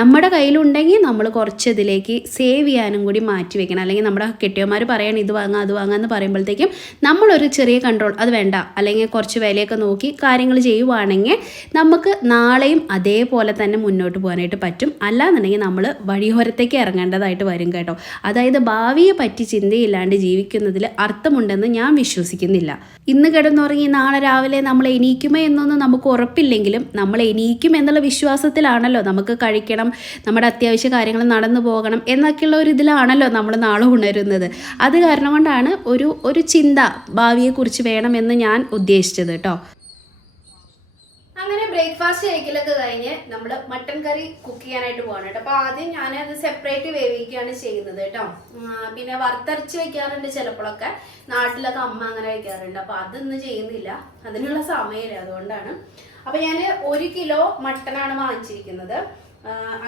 നമ്മുടെ കയ്യിലുണ്ടെങ്കിൽ നമ്മൾ കുറച്ച് ഇതിലേക്ക് സേവ് ചെയ്യാനും കൂടി മാറ്റി വെക്കണം. അല്ലെങ്കിൽ നമ്മുടെ കെട്ടിയന്മാർ പറയണം ഇത് വാങ്ങാം അത് വാങ്ങാമെന്ന് പറയുമ്പോഴത്തേക്കും നമ്മളൊരു ചെറിയ കൺട്രോൾ, അത് വേണ്ട, അല്ലെങ്കിൽ കുറച്ച് വിലയൊക്കെ നോക്കി കാര്യങ്ങൾ ചെയ്യുവാണെങ്കിൽ നമുക്ക് നാളെയും അതേപോലെ തന്നെ മുന്നോട്ട് പോകാനായിട്ട് പറ്റും. അല്ലാന്നുണ്ടെങ്കിൽ നമ്മൾ വഴിയോരത്തേക്ക് ഇറങ്ങേണ്ടതായിട്ട് വരും കേട്ടോ. അതായത് ഭാവിയെ പറ്റി ചിന്തയില്ലാണ്ട് ജീവിക്കുന്നതിൽ അർത്ഥമുണ്ടെന്ന് ഞാൻ വിശ്വസിക്കുന്നില്ല. ഇന്ന് കിടന്നുറങ്ങി നാളെ രാവിലെ നമ്മൾ എണീക്കുമോ എന്നൊന്നും നമുക്ക് ഉറപ്പില്ലെങ്കിലും നമ്മൾ എണീക്കും എന്നുള്ള വിശ്വാസത്തിലാണല്ലോ നമുക്ക് കഴിക്കണം, നമ്മുടെ അത്യാവശ്യ കാര്യങ്ങൾ നടന്നു പോകണം എന്നൊക്കെയുള്ള ഒരു ഇതിലാണല്ലോ നമ്മൾ നാളെ ഉണരുന്നത്. അത് കാരണം കൊണ്ടാണ് ഒരു ചിന്ത ഭാവിയെക്കുറിച്ച് വേണമെന്ന് ഞാൻ ഉദ്ദേശിച്ചത് കേട്ടോ. അങ്ങനെ ബ്രേക്ക്ഫാസ്റ്റ് കഴിക്കലൊക്കെ കഴിഞ്ഞ് നമ്മൾ മട്ടൻ കറി കുക്ക് ചെയ്യാനായിട്ട് പോകണം കേട്ടോ. അപ്പോൾ ആദ്യം ഞാനത് സെപ്പറേറ്റ് വേവിക്കുകയാണ് ചെയ്യുന്നത് കേട്ടോ. പിന്നെ വറുത്തരച്ച് വെക്കാറുണ്ട് ചിലപ്പോഴൊക്കെ, നാട്ടിലൊക്കെ അമ്മ അങ്ങനെ വെക്കാറുണ്ട്. അപ്പോൾ അതൊന്നും ചെയ്യുന്നില്ല, അതിനുള്ള സമയമില്ല, അതുകൊണ്ടാണ്. അപ്പോൾ ഞാൻ 1 കിലോ മട്ടനാണ് വാങ്ങിച്ചിരിക്കുന്നത്.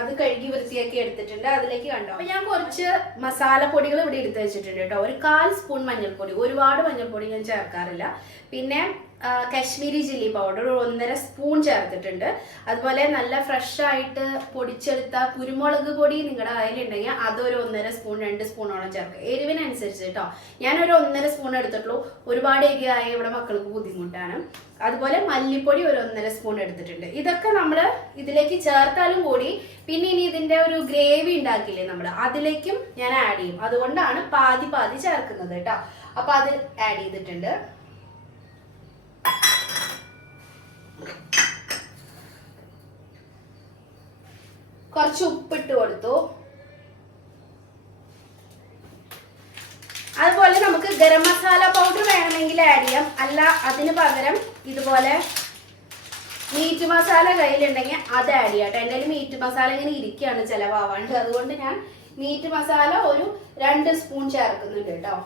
അത് കഴുകി വൃത്തിയാക്കി എടുത്തിട്ടുണ്ട്. അതിലേക്ക് കണ്ടോ, അപ്പോൾ ഞാൻ കുറച്ച് മസാലപ്പൊടികൾ ഇവിടെ എടുത്ത് വെച്ചിട്ടുണ്ട് കേട്ടോ. ഒരു 1/4 സ്പൂൺ മഞ്ഞൾപ്പൊടി, ഒരുപാട് മഞ്ഞൾപ്പൊടി ഞാൻ ചേർക്കാറില്ല. പിന്നെ കാശ്മീരി ചില്ലി പൗഡർ 1.5 സ്പൂൺ ചേർത്തിട്ടുണ്ട്. അതുപോലെ നല്ല ഫ്രഷ് ആയിട്ട് പൊടിച്ചെടുത്ത കുരുമുളക് പൊടി നിങ്ങളുടെ കയ്യിലുണ്ടെങ്കിൽ അതൊരു 1.5 സ്പൂൺ 2 സ്പൂണോളം ചേർക്കുക, എരിവിനനുസരിച്ച് കേട്ടോ. ഞാനൊരു 1.5 സ്പൂൺ എടുത്തിട്ടുള്ളൂ, ഒരുപാട് എരിയായ ഇവിടെ മക്കൾക്ക് ബുദ്ധിമുട്ടാണ്. അതുപോലെ മല്ലിപ്പൊടി ഒരു 1.5 സ്പൂൺ എടുത്തിട്ടുണ്ട്. ഇതൊക്കെ നമ്മൾ ഇതിലേക്ക് ചേർത്താലും കൂടി പിന്നെ ഇനി ഇതിന്റെ ഒരു ഗ്രേവി ഉണ്ടാക്കില്ലേ നമ്മൾ, അതിലേക്കും ഞാൻ ആഡ് ചെയ്യും. അതുകൊണ്ടാണ് പാതി പാതി ചേർക്കുന്നത് കേട്ടോ. അപ്പൊ അത് ആഡ് ചെയ്തിട്ടുണ്ട്. കുറച്ച് ഉപ്പിട്ട് കൊടുത്തു. അതുപോലെ നമുക്ക് ഗരം മസാല പൗഡർ വേണമെങ്കിൽ ആഡ് ചെയ്യാം, അല്ല അതിന് പകരം ഇതുപോലെ മീറ്റ് മസാല കയ്യിലുണ്ടെങ്കിൽ അത് ആഡ് ചെയ്യാം. എൻ്റെ കയ്യിൽ മീറ്റ് മസാല ഇങ്ങനെ ഇരിക്കുകയാണ് ചിലവാവാണ്ട്, അതുകൊണ്ട് ഞാൻ മീറ്റ് മസാല ഒരു 2 സ്പൂൺ ചേർക്കുന്നുണ്ട് കേട്ടോ.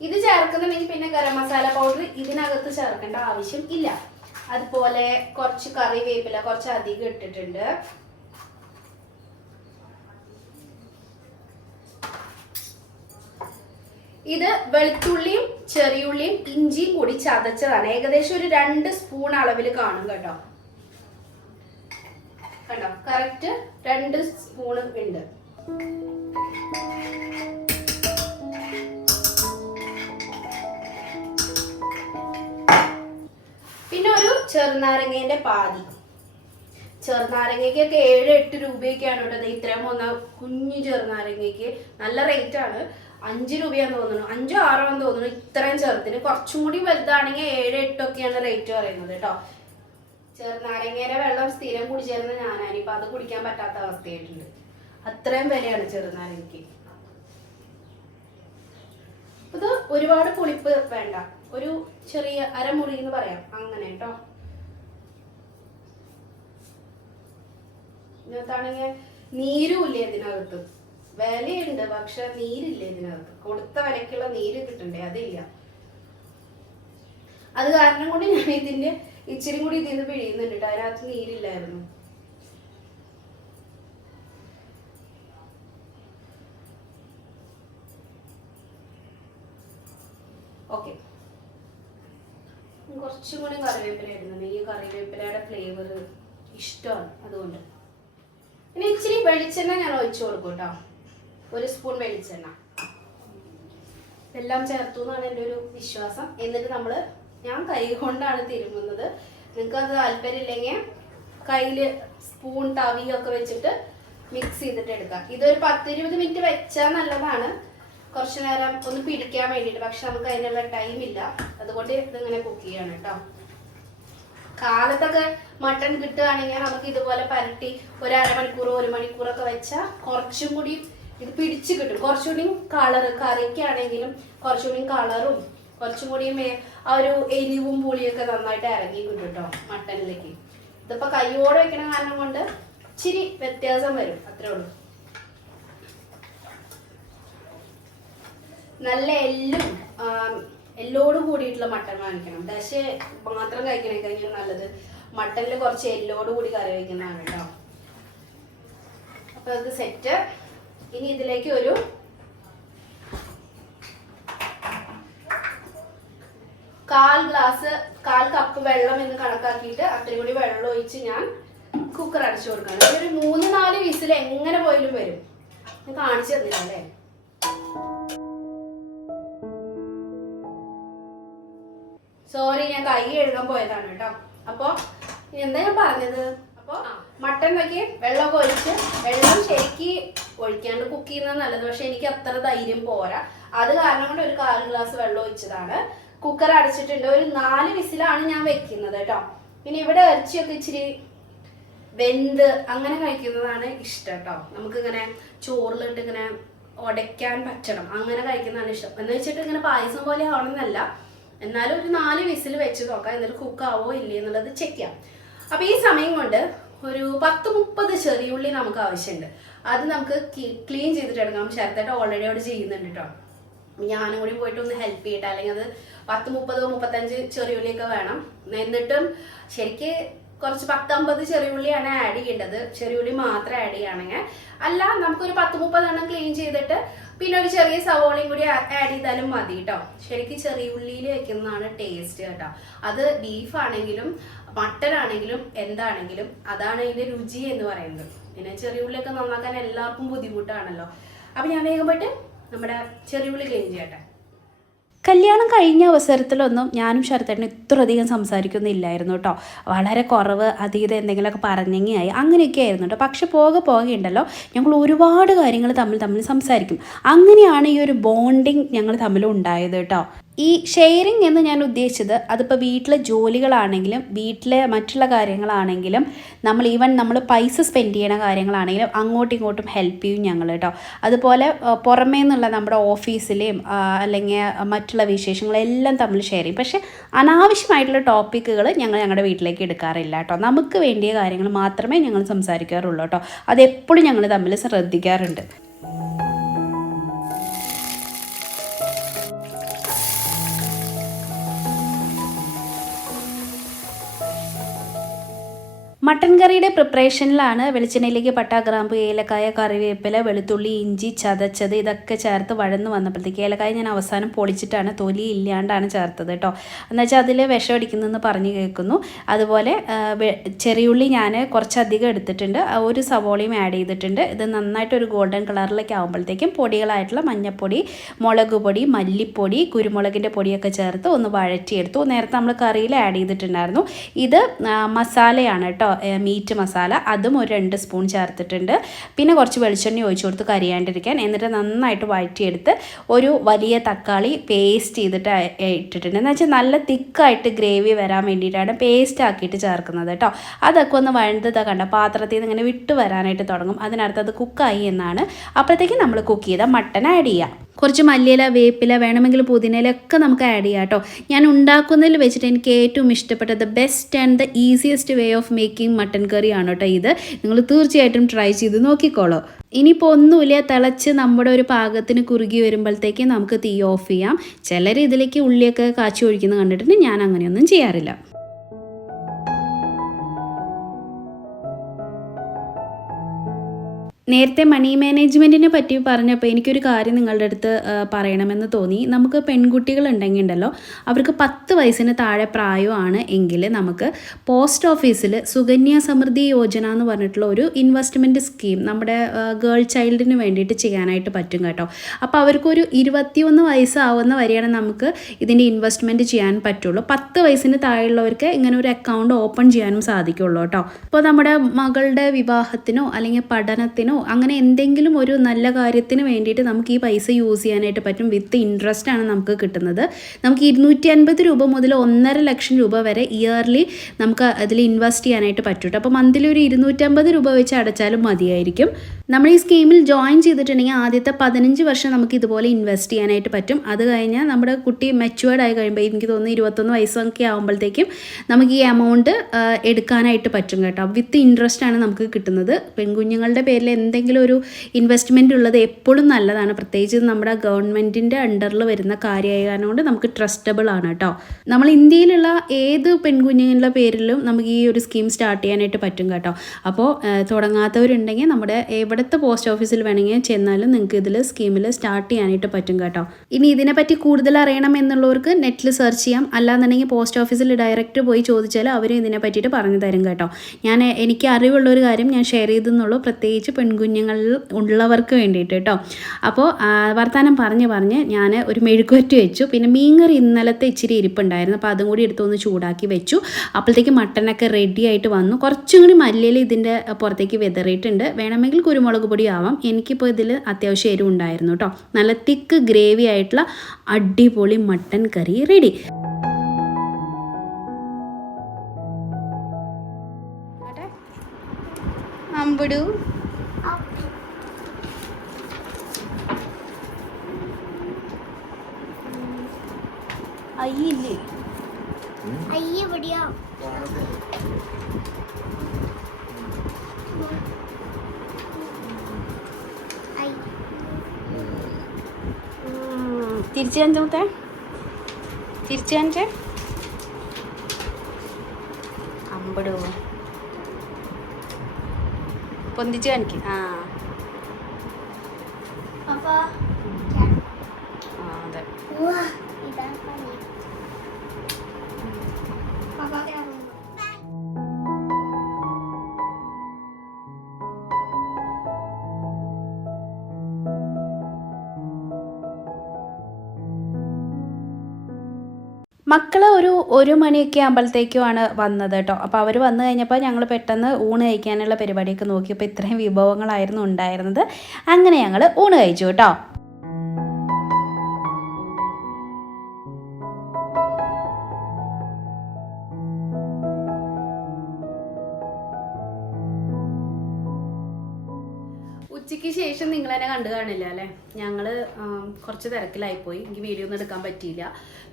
ഇത് ചേർക്കുന്നുണ്ടെങ്കിൽ പിന്നെ ഗരം മസാല പൗഡർ ഇതിനകത്ത് ചേർക്കേണ്ട ആവശ്യം ഇല്ല. അതുപോലെ കുറച്ച് കറിവേപ്പില കുറച്ച് അധികം ഇട്ടിട്ടുണ്ട്. ഇത് വെളുത്തുള്ളിയും ചെറിയുള്ളിയും ഇഞ്ചിയും കൂടി ചതച്ചതാണ്. ഏകദേശം ഒരു 2 സ്പൂൺ അളവിൽ കാണും കേട്ടോ. കണ്ടോ, കറക്റ്റ് 2 സ്പൂൺ ഉണ്ട്. പിന്നെ ഒരു ചെറുനാരങ്ങേന്റെ പാതി. ചെറുനാരങ്ങയ്ക്കൊക്കെ 7-8 രൂപയൊക്കെയാണ് കേട്ടോ. ഇത്രയും വന്ന കുഞ്ഞു ചെറുനാരങ്ങയ്ക്ക് നല്ല റേറ്റ് ആണ്. 5 രൂപയാന്ന് തോന്നുന്നു, 5-6 ആണെന്ന് തോന്നുന്നു ഇത്രയും ചെറുത്തിന്. കുറച്ചും കൂടി വലുതാണെങ്കിൽ 7-8 ഒക്കെയാണ് റേറ്റ് പറയുന്നത് കേട്ടോ. ചെറുനാരങ്ങയുടെ വെള്ളം സ്ഥിരം കുടിച്ചേരുന്ന ഞാനാണ്, ഇപ്പൊ അത് കുടിക്കാൻ പറ്റാത്ത അവസ്ഥയായിട്ടുണ്ട്. അത്രയും വിലയാണ് ചെറുനാരങ്ങയ്ക്ക്. ഇത് ഒരുപാട് പുളിപ്പ് വേണ്ട, ഒരു ചെറിയ അരമുറി എന്ന് പറയാം, അങ്ങനെ കേട്ടോ. ഇതിനകത്താണെങ്കിൽ നീരും ഇല്ല ഇതിനകത്ത്. വിലയുണ്ട് പക്ഷെ നീരില്ല ഇതിനകത്ത്. കൊടുത്ത വിലക്കുള്ള നീര് കിട്ടണ്ടേ, അതില്ല. അത് കാരണം കൊണ്ട് ഞാൻ ഇതിന്റെ ഇച്ചിരി കൂടി ഇതിന്ന് പിഴിയുന്നുണ്ട് കേട്ടോ. അതിനകത്ത് നീരില്ലായിരുന്നു. ഓക്കെ, കുറച്ചും കൂടി കറിവേപ്പില ഇടുന്നുണ്ട്. ഈ കറിവേപ്പിലയുടെ ഫ്ലേവർ ഇഷ്ടമാണ്, അതുകൊണ്ട്. പിന്നെ ഇച്ചിരി വെളിച്ചെണ്ണ ഞാൻ ഒഴിച്ചു കൊടുക്കും കേട്ടോ, 1 സ്പൂൺ വെളിച്ചെണ്ണ. എല്ലാം ചേർത്തു എന്നാണ് എൻ്റെ ഒരു വിശ്വാസം. എന്നിട്ട് ഞാൻ കൈ കൊണ്ടാണ് തിരുമുന്നത്. നിങ്ങൾക്ക് അത് താല്പര്യമില്ലെങ്കിൽ കയ്യിൽ സ്പൂൺ തവിയൊക്കെ വെച്ചിട്ട് മിക്സ് ചെയ്തിട്ട് എടുക്കാം. ഇതൊരു 10-20 മിനിറ്റ് വെച്ചാൽ നല്ലതാണ്, കുറച്ചു നേരം ഒന്ന് പിടിക്കാൻ വേണ്ടിയിട്ട്. പക്ഷെ നമുക്ക് അതിനുള്ള ടൈമില്ല, അതുകൊണ്ട് ഇതിങ്ങനെ കുക്ക് ചെയ്യണം കേട്ടോ. കാലത്തൊക്കെ മട്ടൺ കിട്ടുകയാണെങ്കിൽ നമുക്ക് ഇതുപോലെ പരട്ടി ഒരു 1/2 മണിക്കൂർ 1 മണിക്കൂറൊക്കെ വെച്ചാൽ കുറച്ചും കൂടി ഇത് പിടിച്ച് കിട്ടും. കുറച്ചുകൂടി കളർ കറിക്കാണെങ്കിലും കുറച്ചുകൂടി കളറും കുറച്ചും കൂടി ആ ഒരു എരിവും പുളിയൊക്കെ നന്നായിട്ട് ഇറങ്ങി കിട്ടും കേട്ടോ മട്ടനിലേക്ക്. ഇതിപ്പോൾ കൈയോടെ വെക്കണ കാരണം കൊണ്ട് ഇച്ചിരി വ്യത്യാസം വരും, അത്രേ ഉള്ളൂ. നല്ല എല്ലോട് കൂടിയിട്ടുള്ള മട്ടൻ വാങ്ങിക്കണം. ദശ മാത്രം കഴിക്കണേക്കഴിഞ്ഞാൽ നല്ലത് മട്ടനിൽ കുറച്ച് എല്ലോട് കൂടി കറി വയ്ക്കുന്നതാണ് കേട്ടോ. അപ്പോൾ അത് സെറ്റ്. ഇനി ഇതിലേക്ക് ഒരു കാൽ കപ്പ് വെള്ളം എന്ന് കണക്കാക്കിയിട്ട് അത്രയും കൂടി വെള്ളം ഒഴിച്ച് ഞാൻ കുക്കർ അടച്ചു കൊടുക്കണം. ഒരു 3-4 വിസിൽ എങ്ങനെ പോയാലും വരും. ഞാൻ കാണിച്ചു തന്നില്ല അല്ലേ. സോറി, ഞാൻ കൈ കഴുകാൻ പോയതാണ് കേട്ടോ. അപ്പോൾ എന്താ ഞാൻ പറഞ്ഞത്? അപ്പോൾ മട്ടൻ വയ്ക്ക് വെള്ളമൊക്കെ ഒഴിച്ച്, വെള്ളം ശരിക്ക് ഒഴിക്കാണ്ട് കുക്ക് ചെയ്യുന്നത് നല്ലത്. പക്ഷെ എനിക്ക് അത്ര ധൈര്യം പോരാ, അത് കാരണം കൊണ്ട് ഒരു 1/4 ഗ്ലാസ് വെള്ളം ഒഴിച്ചതാണ്. കുക്കർ അടച്ചിട്ടുണ്ട്. ഒരു 4 വിസിലാണ് ഞാൻ വെക്കുന്നത് കേട്ടോ. പിന്നെ ഇവിടെ ഇറച്ചിയൊക്കെ ഇച്ചിരി വെന്ത് അങ്ങനെ കഴിക്കുന്നതാണ് ഇഷ്ടം കേട്ടോ. നമുക്കിങ്ങനെ ചോറിലിട്ട് ഇങ്ങനെ ഉടയ്ക്കാൻ പറ്റണം, അങ്ങനെ കഴിക്കുന്നതാണ് ഇഷ്ടം. എന്ന് വെച്ചിട്ട് ഇങ്ങനെ പായസം പോലെ ആവണമെന്നല്ല, എന്നാലും ഒരു 4 വിസിൽ വെച്ച് നോക്കാം, എന്നിട്ട് കുക്കാവോ ഇല്ലേ എന്നുള്ളത് ചെക്ക് ചെയ്യാം. അപ്പോൾ ഈ സമയം കൊണ്ട് ഒരു 10-30 ചെറിയുള്ളി നമുക്ക് ആവശ്യമുണ്ട്. അത് നമുക്ക് ക്ലീൻ ചെയ്തിട്ട് എടുക്കാം. ശരത്തായിട്ട് ഓൾറെഡി അവിടെ ചെയ്യുന്നുണ്ട് കേട്ടോ. ഞാനും കൂടി പോയിട്ട് ഒന്ന് ഹെൽപ്പ് ചെയ്യട്ടെ. അല്ലെങ്കിൽ അത് 10-30-35 ചെറിയുള്ളിയൊക്കെ വേണം. എന്നിട്ടും ശരിക്ക് കുറച്ച് 10-50 ചെറിയുള്ളിയാണ് ആഡ് ചെയ്യേണ്ടത്. ചെറിയുള്ളി മാത്രം ആഡ് ചെയ്യുകയാണെങ്കിൽ. അല്ല, നമുക്കൊരു 10-30 എണ്ണം ക്ലീൻ ചെയ്തിട്ട് പിന്നെ ഒരു ചെറിയ സവോളയും കൂടി ആഡ് ചെയ്താലും മതി കേട്ടോ. ശരിക്കും ചെറിയുള്ളിയിൽ വെക്കുന്നതാണ് ടേസ്റ്റ് കേട്ടോ. അത് ബീഫാണെങ്കിലും മട്ടൻ ആണെങ്കിലും എന്താണെങ്കിലും അതാണ് അതിൻ്റെ രുചി എന്ന് പറയുന്നത്. പിന്നെ ചെറിയുള്ളിയൊക്കെ നന്നാക്കാൻ എല്ലാവർക്കും ബുദ്ധിമുട്ടാണല്ലോ. അപ്പം ഞാൻ വേഗം പോയിട്ട് നമ്മുടെ ചെറിയുള്ളി ക്ലീൻ ചെയ്യട്ടെ. കല്യാണം കഴിഞ്ഞ അവസരത്തിലൊന്നും ഞാനും ശരത്തേട്ടനും ഇത്രയധികം സംസാരിക്കുന്നില്ലായിരുന്നു കേട്ടോ. വളരെ കുറവ്, അതീത് എന്തെങ്കിലുമൊക്കെ പറഞ്ഞെങ്കിയായി അങ്ങനെയൊക്കെ ആയിരുന്നു കേട്ടോ. പക്ഷെ പോകെയുണ്ടല്ലോ ഞങ്ങൾ ഒരുപാട് കാര്യങ്ങൾ തമ്മിൽ സംസാരിക്കും. അങ്ങനെയാണ് ഈ ഒരു ബോണ്ടിങ് ഞങ്ങൾ തമ്മിൽ ഉണ്ടായത് കേട്ടോ. ഈ ഷെയറിങ് എന്ന് ഞാൻ ഉദ്ദേശിച്ചത് അതിപ്പോൾ വീട്ടിലെ ജോലികളാണെങ്കിലും വീട്ടിലെ മറ്റുള്ള കാര്യങ്ങളാണെങ്കിലും നമ്മൾ പൈസ സ്പെൻഡ് ചെയ്യണ കാര്യങ്ങളാണെങ്കിലും അങ്ങോട്ടും ഇങ്ങോട്ടും ഹെൽപ്പ് ചെയ്യും ഞങ്ങൾ കേട്ടോ. അതുപോലെ പുറമേ നിന്നുള്ള നമ്മുടെ ഓഫീസിലെയും അല്ലെങ്കിൽ മറ്റുള്ള വിശേഷങ്ങളെല്ലാം തമ്മിൽ ഷെയർ ചെയ്യും. പക്ഷേ അനാവശ്യമായിട്ടുള്ള ടോപ്പിക്കുകൾ ഞങ്ങളുടെ വീട്ടിലേക്ക് എടുക്കാറില്ല കേട്ടോ. നമുക്ക് വേണ്ടിയ കാര്യങ്ങൾ മാത്രമേ ഞങ്ങൾ സംസാരിക്കാറുള്ളൂ കേട്ടോ. അതെപ്പോഴും ഞങ്ങൾ തമ്മിൽ ശ്രദ്ധിക്കാറുണ്ട്. മട്ടൻ കറിയുടെ പ്രിപ്പറേഷനിലാണ് വെളിച്ചെണ്ണയിലേക്ക് പട്ട, ഗ്രാമ്പ്, ഏലക്കായ, കറിവേപ്പില, വെളുത്തുള്ളി, ഇഞ്ചി ചതച്ചത് ഇതൊക്കെ ചേർത്ത് വഴന്ന് വന്നപ്പോഴത്തേക്ക് ഏലക്കായ ഞാൻ അവസാനം പൊളിച്ചിട്ടാണ്, തൊലി ഇല്ലാണ്ടാണ് ചേർത്തത് കേട്ടോ. എന്നുവെച്ചാൽ അതിൽ വിഷം അടിക്കുന്നതെന്ന് പറഞ്ഞ് കേൾക്കുന്നു. അതുപോലെ ചെറിയുള്ളി ഞാൻ കുറച്ചധികം എടുത്തിട്ടുണ്ട്. ഒരു സവോളയും ആഡ് ചെയ്തിട്ടുണ്ട്. ഇത് നന്നായിട്ടൊരു ഗോൾഡൻ കളറിലേക്ക് ആകുമ്പോഴത്തേക്കും പൊടികളായിട്ടുള്ള മഞ്ഞൾപ്പൊടി, മുളക് പൊടി, മല്ലിപ്പൊടി, കുരുമുളകിൻ്റെ പൊടിയൊക്കെ ചേർത്ത് ഒന്ന് വഴറ്റിയെടുത്തു. നേരത്തെ നമ്മൾ കറിയിൽ ആഡ് ചെയ്തിട്ടുണ്ടായിരുന്നു. ഇത് മസാലയാണ് കേട്ടോ, മീറ്റ് മസാല. അതും ഒരു 2 സ്പൂൺ ചേർത്തിട്ടുണ്ട്. പിന്നെ കുറച്ച് വെളിച്ചെണ്ണ ഒഴിച്ചു കൊടുത്ത് കരിയാണ്ടിരിക്കാൻ. എന്നിട്ട് നന്നായിട്ട് വഴറ്റിയെടുത്ത് ഒരു വലിയ തക്കാളി പേസ്റ്റ് ചെയ്തിട്ട് ഇട്ടിട്ടുണ്ട്. എന്ന് വെച്ചാൽ നല്ല തിക്കായിട്ട് ഗ്രേവി വരാൻ വേണ്ടിയിട്ടാണ് പേസ്റ്റ് ആക്കിയിട്ട് ചേർക്കുന്നത് കേട്ടോ. അതൊക്കെ ഒന്ന് വഴന്തത് കണ്ട പാത്രത്തിൽ നിന്ന് ഇങ്ങനെ വിട്ട് വരാനായിട്ട് തുടങ്ങും. അതിനർത്ഥം അത് കുക്കായി എന്നാണ്. അപ്പോഴത്തേക്കും നമ്മൾ കുക്ക് ചെയ്ത മട്ടൻ ആഡ് ചെയ്യാം. കുറച്ച് മല്ലിയില, വേപ്പില, വേണമെങ്കിൽ പുതിനയിലൊക്കെ നമുക്ക് ആഡ് ചെയ്യാം കേട്ടോ. ഞാൻ ഉണ്ടാക്കുന്നതിൽ വെച്ചിട്ട് എനിക്ക് ഏറ്റവും ഇഷ്ടപ്പെട്ടത് best and the easiest way of making mutton curry ആണ് കേട്ടോ ഇത്. നിങ്ങൾ തീർച്ചയായിട്ടും ട്രൈ ചെയ്ത് നോക്കിക്കോളൂ. ഇനിയിപ്പോൾ ഒന്നുമില്ല, തിളച്ച് നമ്മുടെ ഒരു പാകത്തിന് കുറുകി വരുമ്പോഴത്തേക്ക് നമുക്ക് തീ ഓഫ് ചെയ്യാം. ചിലർ ഇതിലേക്ക് ഉള്ളിയൊക്കെ കാച്ചി ഒഴിക്കുന്നത് കണ്ടിട്ടുണ്ട്. ഞാൻ അങ്ങനെയൊന്നും ചെയ്യാറില്ല. നേരത്തെ മണി മാനേജ്മെൻറ്റിനെ പറ്റി പറഞ്ഞപ്പോൾ എനിക്കൊരു കാര്യം നിങ്ങളുടെ അടുത്ത് പറയണമെന്ന് തോന്നി. നമുക്ക് പെൺകുട്ടികളുണ്ടെങ്കിൽ ഉണ്ടല്ലോ, അവർക്ക് 10 വയസ്സിന് താഴെ പ്രായമാണ് എങ്കിൽ നമുക്ക് പോസ്റ്റ് ഓഫീസിൽ സുകന്യ സമൃദ്ധി യോജന എന്ന് പറഞ്ഞിട്ടുള്ള ഒരു ഇൻവെസ്റ്റ്മെൻറ്റ് സ്കീം നമ്മുടെ ഗേൾ ചൈൽഡിന് വേണ്ടിയിട്ട് ചെയ്യാനായിട്ട് പറ്റും കേട്ടോ. അപ്പോൾ അവർക്കൊരു 21 വയസ്സാവുന്ന വരെയാണ് നമുക്ക് ഇതിൻ്റെ ഇൻവെസ്റ്റ്മെൻറ്റ് ചെയ്യാൻ പറ്റുള്ളൂ. 10 വയസ്സിന് താഴെയുള്ളവർക്ക് ഇങ്ങനെ ഒരു അക്കൗണ്ട് ഓപ്പൺ ചെയ്യാനും സാധിക്കുള്ളൂ കേട്ടോ. ഇപ്പോൾ നമ്മുടെ മകളുടെ വിവാഹത്തിനോ അല്ലെങ്കിൽ പഠനത്തിനോ അങ്ങനെ എന്തെങ്കിലും ഒരു നല്ല കാര്യത്തിന് വേണ്ടിയിട്ട് നമുക്ക് ഈ പൈസ യൂസ് ചെയ്യാനായിട്ട് പറ്റും. വിത്ത് ഇൻട്രസ്റ്റ് ആണ് നമുക്ക് കിട്ടുന്നത്. നമുക്ക് 250 രൂപ മുതൽ 1.5 ലക്ഷം രൂപ വരെ ഇയർലി നമുക്ക് അതിൽ ഇൻവെസ്റ്റ് ചെയ്യാനായിട്ട് പറ്റും. അപ്പോൾ മന്ത്ലി ഒരു 250 രൂപ വെച്ച് അടച്ചാലും മതിയായിരിക്കും. നമ്മൾ ഈ സ്കീമിൽ ജോയിൻ ചെയ്തിട്ടുണ്ടെങ്കിൽ ആദ്യത്തെ 15 വർഷം നമുക്ക് ഇതുപോലെ ഇൻവെസ്റ്റ് ചെയ്യാനായിട്ട് പറ്റും. അത് കഴിഞ്ഞാൽ നമ്മുടെ കുട്ടി മെച്യൂർഡ് ആയി കഴിയുമ്പോൾ, എനിക്ക് തോന്നുന്നു 21 വയസ്സൊക്കെ ആകുമ്പോഴത്തേക്കും നമുക്ക് ഈ എമൗണ്ട് എടുക്കാനായിട്ട് പറ്റും കേട്ടോ. വിത്ത് ഇൻട്രസ്റ്റ് ആണ് നമുക്ക് കിട്ടുന്നത്. പെൺകുഞ്ഞുങ്ങളുടെ പേരിൽ എന്തെങ്കിലും ഒരു ഇൻവെസ്റ്റ്മെൻറ്റ് ഉള്ളത് എപ്പോഴും നല്ലതാണ്. പ്രത്യേകിച്ച് നമ്മുടെ ഗവൺമെൻറ്റിൻ്റെ അണ്ടറിൽ വരുന്ന കാര്യമായതുകൊണ്ട് നമുക്ക് ട്രസ്റ്റബിൾ ആണ് കേട്ടോ. നമ്മൾ ഇന്ത്യയിലുള്ള ഏത് പെൺകുഞ്ഞുങ്ങളുടെ പേരിലും നമുക്ക് ഈ ഒരു സ്കീം സ്റ്റാർട്ട് ചെയ്യാനായിട്ട് പറ്റും കേട്ടോ. അപ്പോൾ തുടങ്ങാത്തവരുണ്ടെങ്കിൽ നമ്മുടെ ഇവിടുത്തെ പോസ്റ്റ് ഓഫീസിൽ വേണമെങ്കിൽ ചെന്നാലും നിങ്ങൾക്ക് ഇതിൽ സ്കീമിൽ സ്റ്റാർട്ട് ചെയ്യാനായിട്ട് പറ്റും കേട്ടോ. ഇനി ഇതിനെപ്പറ്റി കൂടുതൽ അറിയണം എന്നുള്ളവർക്ക് നെറ്റിൽ സെർച്ച് ചെയ്യാം. അല്ലാന്നുണ്ടെങ്കിൽ പോസ്റ്റ് ഓഫീസിൽ ഡയറക്റ്റ് പോയി ചോദിച്ചാൽ അവരും ഇതിനെ പറ്റിയിട്ട് പറഞ്ഞു തരും കേട്ടോ. എനിക്ക് അറിവുള്ളൊരു കാര്യം ഞാൻ ഷെയർ ചെയ്തെന്നുള്ളൂ, പ്രത്യേകിച്ച് പെൺകുഞ്ഞുങ്ങളിൽ ഉള്ളവർക്ക് വേണ്ടിയിട്ട് കേട്ടോ. അപ്പോൾ വർത്തമാനം പറഞ്ഞ് ഞാൻ ഒരു മെഴുക്കുവരട്ടി വെച്ചു. പിന്നെ മീൻകറി ഇന്നലത്തെ ഇച്ചിരി ഇരിപ്പുണ്ടായിരുന്നു, അപ്പോൾ അതും കൂടി എടുത്തൊന്ന് ചൂടാക്കി വെച്ചു. അപ്പോഴത്തേക്ക് മട്ടനൊക്കെ റെഡി ആയിട്ട് വന്നു. കുറച്ചും കൂടി മല്ലിയിൽ ഇതിൻ്റെ പുറത്തേക്ക് വിതറിയിട്ടുണ്ട്. വേണമെങ്കിൽ കുരുമുളക് പൊടി ആവാം. എനിക്കിപ്പോൾ ഇതിൽ അത്യാവശ്യം എരിവ് ഉണ്ടായിരുന്നു കേട്ടോ. നല്ല തിക്ക് ഗ്രേവി ആയിട്ടുള്ള അടിപൊളി മട്ടൻ കറി റെഡി. അമ്പടു അയ്യില്ലേ അയ്യ പൊടിയാ തിരിച്ചു കാണിച്ചോട്ടെ, തിരിച്ചു കാണിച്ചേ. അമ്പടു പൊന്തിച്ച് കാണിക്കും. അതെ. മക്കൾ ഒരു മണിയൊക്കെ ആകുമ്പോഴത്തേക്കുമാണ് വന്നത് കേട്ടോ. അപ്പോൾ അവർ വന്നു കഴിഞ്ഞപ്പോൾ ഞങ്ങൾ പെട്ടെന്ന് ഊണ് കഴിക്കാനുള്ള പരിപാടിയൊക്കെ നോക്കിയപ്പോൾ ഇത്രയും വിഭവങ്ങളായിരുന്നു ഉണ്ടായിരുന്നത്. അങ്ങനെ ഞങ്ങൾ ഊണ് കഴിച്ചു കേട്ടോ. ഉച്ചയ്ക്ക് ശേഷം നിങ്ങൾ എന്നെ കണ്ടു കാണില്ല അല്ലേ? ഞങ്ങൾ കുറച്ച് തിരക്കിലായിപ്പോയി, എനിക്ക് വീഡിയോ ഒന്നും എടുക്കാൻ പറ്റിയില്ല.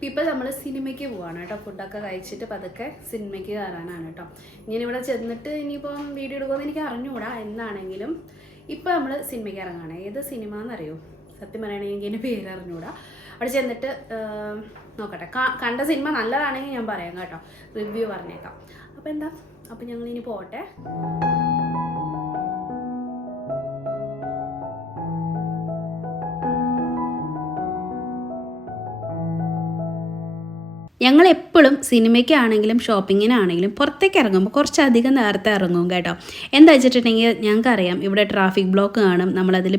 ഇപ്പോൾ നമ്മൾ സിനിമയ്ക്ക് പോവാണ് കേട്ടോ. ഫുഡൊക്കെ കഴിച്ചിട്ട് പതുക്കെ സിനിമയ്ക്ക് കയറാനാണ് കേട്ടോ. ഇങ്ങനെ ഇവിടെ ചെന്നിട്ട് ഇനിയിപ്പം വീഡിയോ എടുക്കുമെന്ന് എനിക്ക് അറിഞ്ഞുകൂടാ. എന്നാണെങ്കിലും ഇപ്പോൾ നമ്മൾ സിനിമയ്ക്ക് ഇറങ്ങുകയാണ്. ഏത് സിനിമ എന്നറിയോ? സത്യം പറയുകയാണെങ്കിൽ എനിക്ക് എൻ്റെ പേര് അറിഞ്ഞുകൂടാ. അവിടെ ചെന്നിട്ട് നോക്കട്ടെ, കണ്ട സിനിമ നല്ലതാണെങ്കിൽ ഞാൻ പറയാം കേട്ടോ, റിവ്യൂ പറഞ്ഞേക്കാം. അപ്പോൾ ഞങ്ങളിനി പോട്ടെ. ഞങ്ങൾ എപ്പോഴും സിനിമയ്ക്കാണെങ്കിലും ഷോപ്പിങ്ങിനാണെങ്കിലും പുറത്തേക്ക് ഇറങ്ങുമ്പോൾ കുറച്ചധികം നേരത്തെ ഇറങ്ങും കേട്ടോ. എന്താ വെച്ചിട്ടുണ്ടെങ്കിൽ ഞങ്ങൾക്കറിയാം ഇവിടെ ട്രാഫിക് ബ്ലോക്ക് കാണും, നമ്മളതിൽ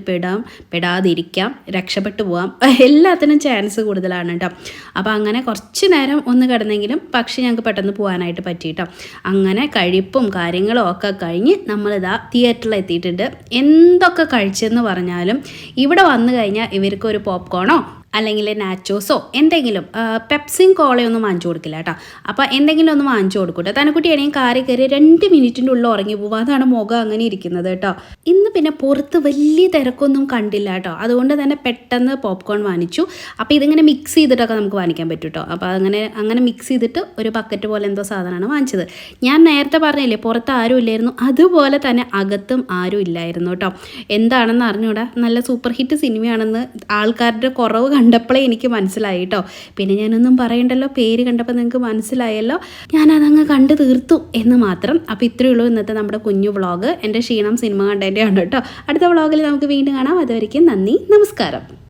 പെടാതിരിക്കാം, രക്ഷപ്പെട്ടു പോകാം, എല്ലാത്തിനും ചാൻസ് കൂടുതലാണ് കേട്ടോ. അപ്പോൾ അങ്ങനെ കുറച്ച് നേരം ഒന്ന് കിടന്നെങ്കിലും പക്ഷേ ഞങ്ങൾക്ക് പെട്ടെന്ന് പോകാനായിട്ട് പറ്റിയിട്ടോ. അങ്ങനെ കഴിപ്പും കാര്യങ്ങളും ഒക്കെ കഴിഞ്ഞ് നമ്മളിതാ തിയേറ്ററിൽ എത്തിയിട്ടുണ്ട്. എന്തൊക്കെ കഴിച്ചെന്ന് പറഞ്ഞാലും ഇവിടെ വന്നു കഴിഞ്ഞാൽ ഇവർക്കൊരു പോപ്കോണോ അല്ലെങ്കിൽ നാച്ചോസോ എന്തെങ്കിലും, പെപ്സിയും കോളയൊന്നും വാങ്ങിച്ചു കൊടുക്കില്ല കേട്ടോ. അപ്പോൾ എന്തെങ്കിലും ഒന്ന് വാങ്ങിച്ചു കൊടുക്കൂട്ടോ. തനക്കുട്ടിയാണെങ്കിൽ കാറി കയറി 2 മിനിറ്റിൻ്റെ ഉള്ളിൽ ഉറങ്ങി പോകും. അതാണ് മുഖം അങ്ങനെ ഇരിക്കുന്നത് കേട്ടോ. ഇന്ന് പിന്നെ പുറത്ത് വലിയ തിരക്കൊന്നും കണ്ടില്ല കേട്ടോ. അതുകൊണ്ട് തന്നെ പെട്ടെന്ന് പോപ്കോൺ വാങ്ങിച്ചു. അപ്പോൾ ഇതിങ്ങനെ മിക്സ് ചെയ്തിട്ടൊക്കെ നമുക്ക് വാങ്ങിക്കാൻ പറ്റും കേട്ടോ. അപ്പോൾ അങ്ങനെ മിക്സ് ചെയ്തിട്ട് ഒരു ബക്കറ്റ് പോലെ എന്തോ സാധനമാണ് വാങ്ങിച്ചത്. ഞാൻ നേരത്തെ പറഞ്ഞില്ലേ പുറത്ത് ആരും ഇല്ലായിരുന്നു, അതുപോലെ തന്നെ അകത്തും ആരും ഇല്ലായിരുന്നു കേട്ടോ. എന്താണെന്ന് അറിഞ്ഞൂടാ, നല്ല സൂപ്പർ ഹിറ്റ് സിനിമയാണെന്ന് ആൾക്കാരുടെ കുറവ് കണ്ടപ്പോഴേ എനിക്ക് മനസ്സിലായി കേട്ടോ. പിന്നെ ഞാനൊന്നും പറയണ്ടല്ലോ, പേര് കണ്ടപ്പോൾ നിങ്ങൾക്ക് മനസ്സിലായല്ലോ. ഞാനതങ്ങ് കണ്ടു തീർത്തു എന്ന് മാത്രം. അപ്പോൾ ഇത്രയേ ഉള്ളൂ ഇന്നത്തെ നമ്മുടെ കുഞ്ഞു വ്ളോഗ്. എൻ്റെ ക്ഷീണം സിനിമ കണ്ടതിൻ്റെയാണ് കേട്ടോ. അടുത്ത വ്ളോഗിൽ നമുക്ക് വീണ്ടും കാണാം. അതുവരെയ്ക്കും നന്ദി, നമസ്കാരം.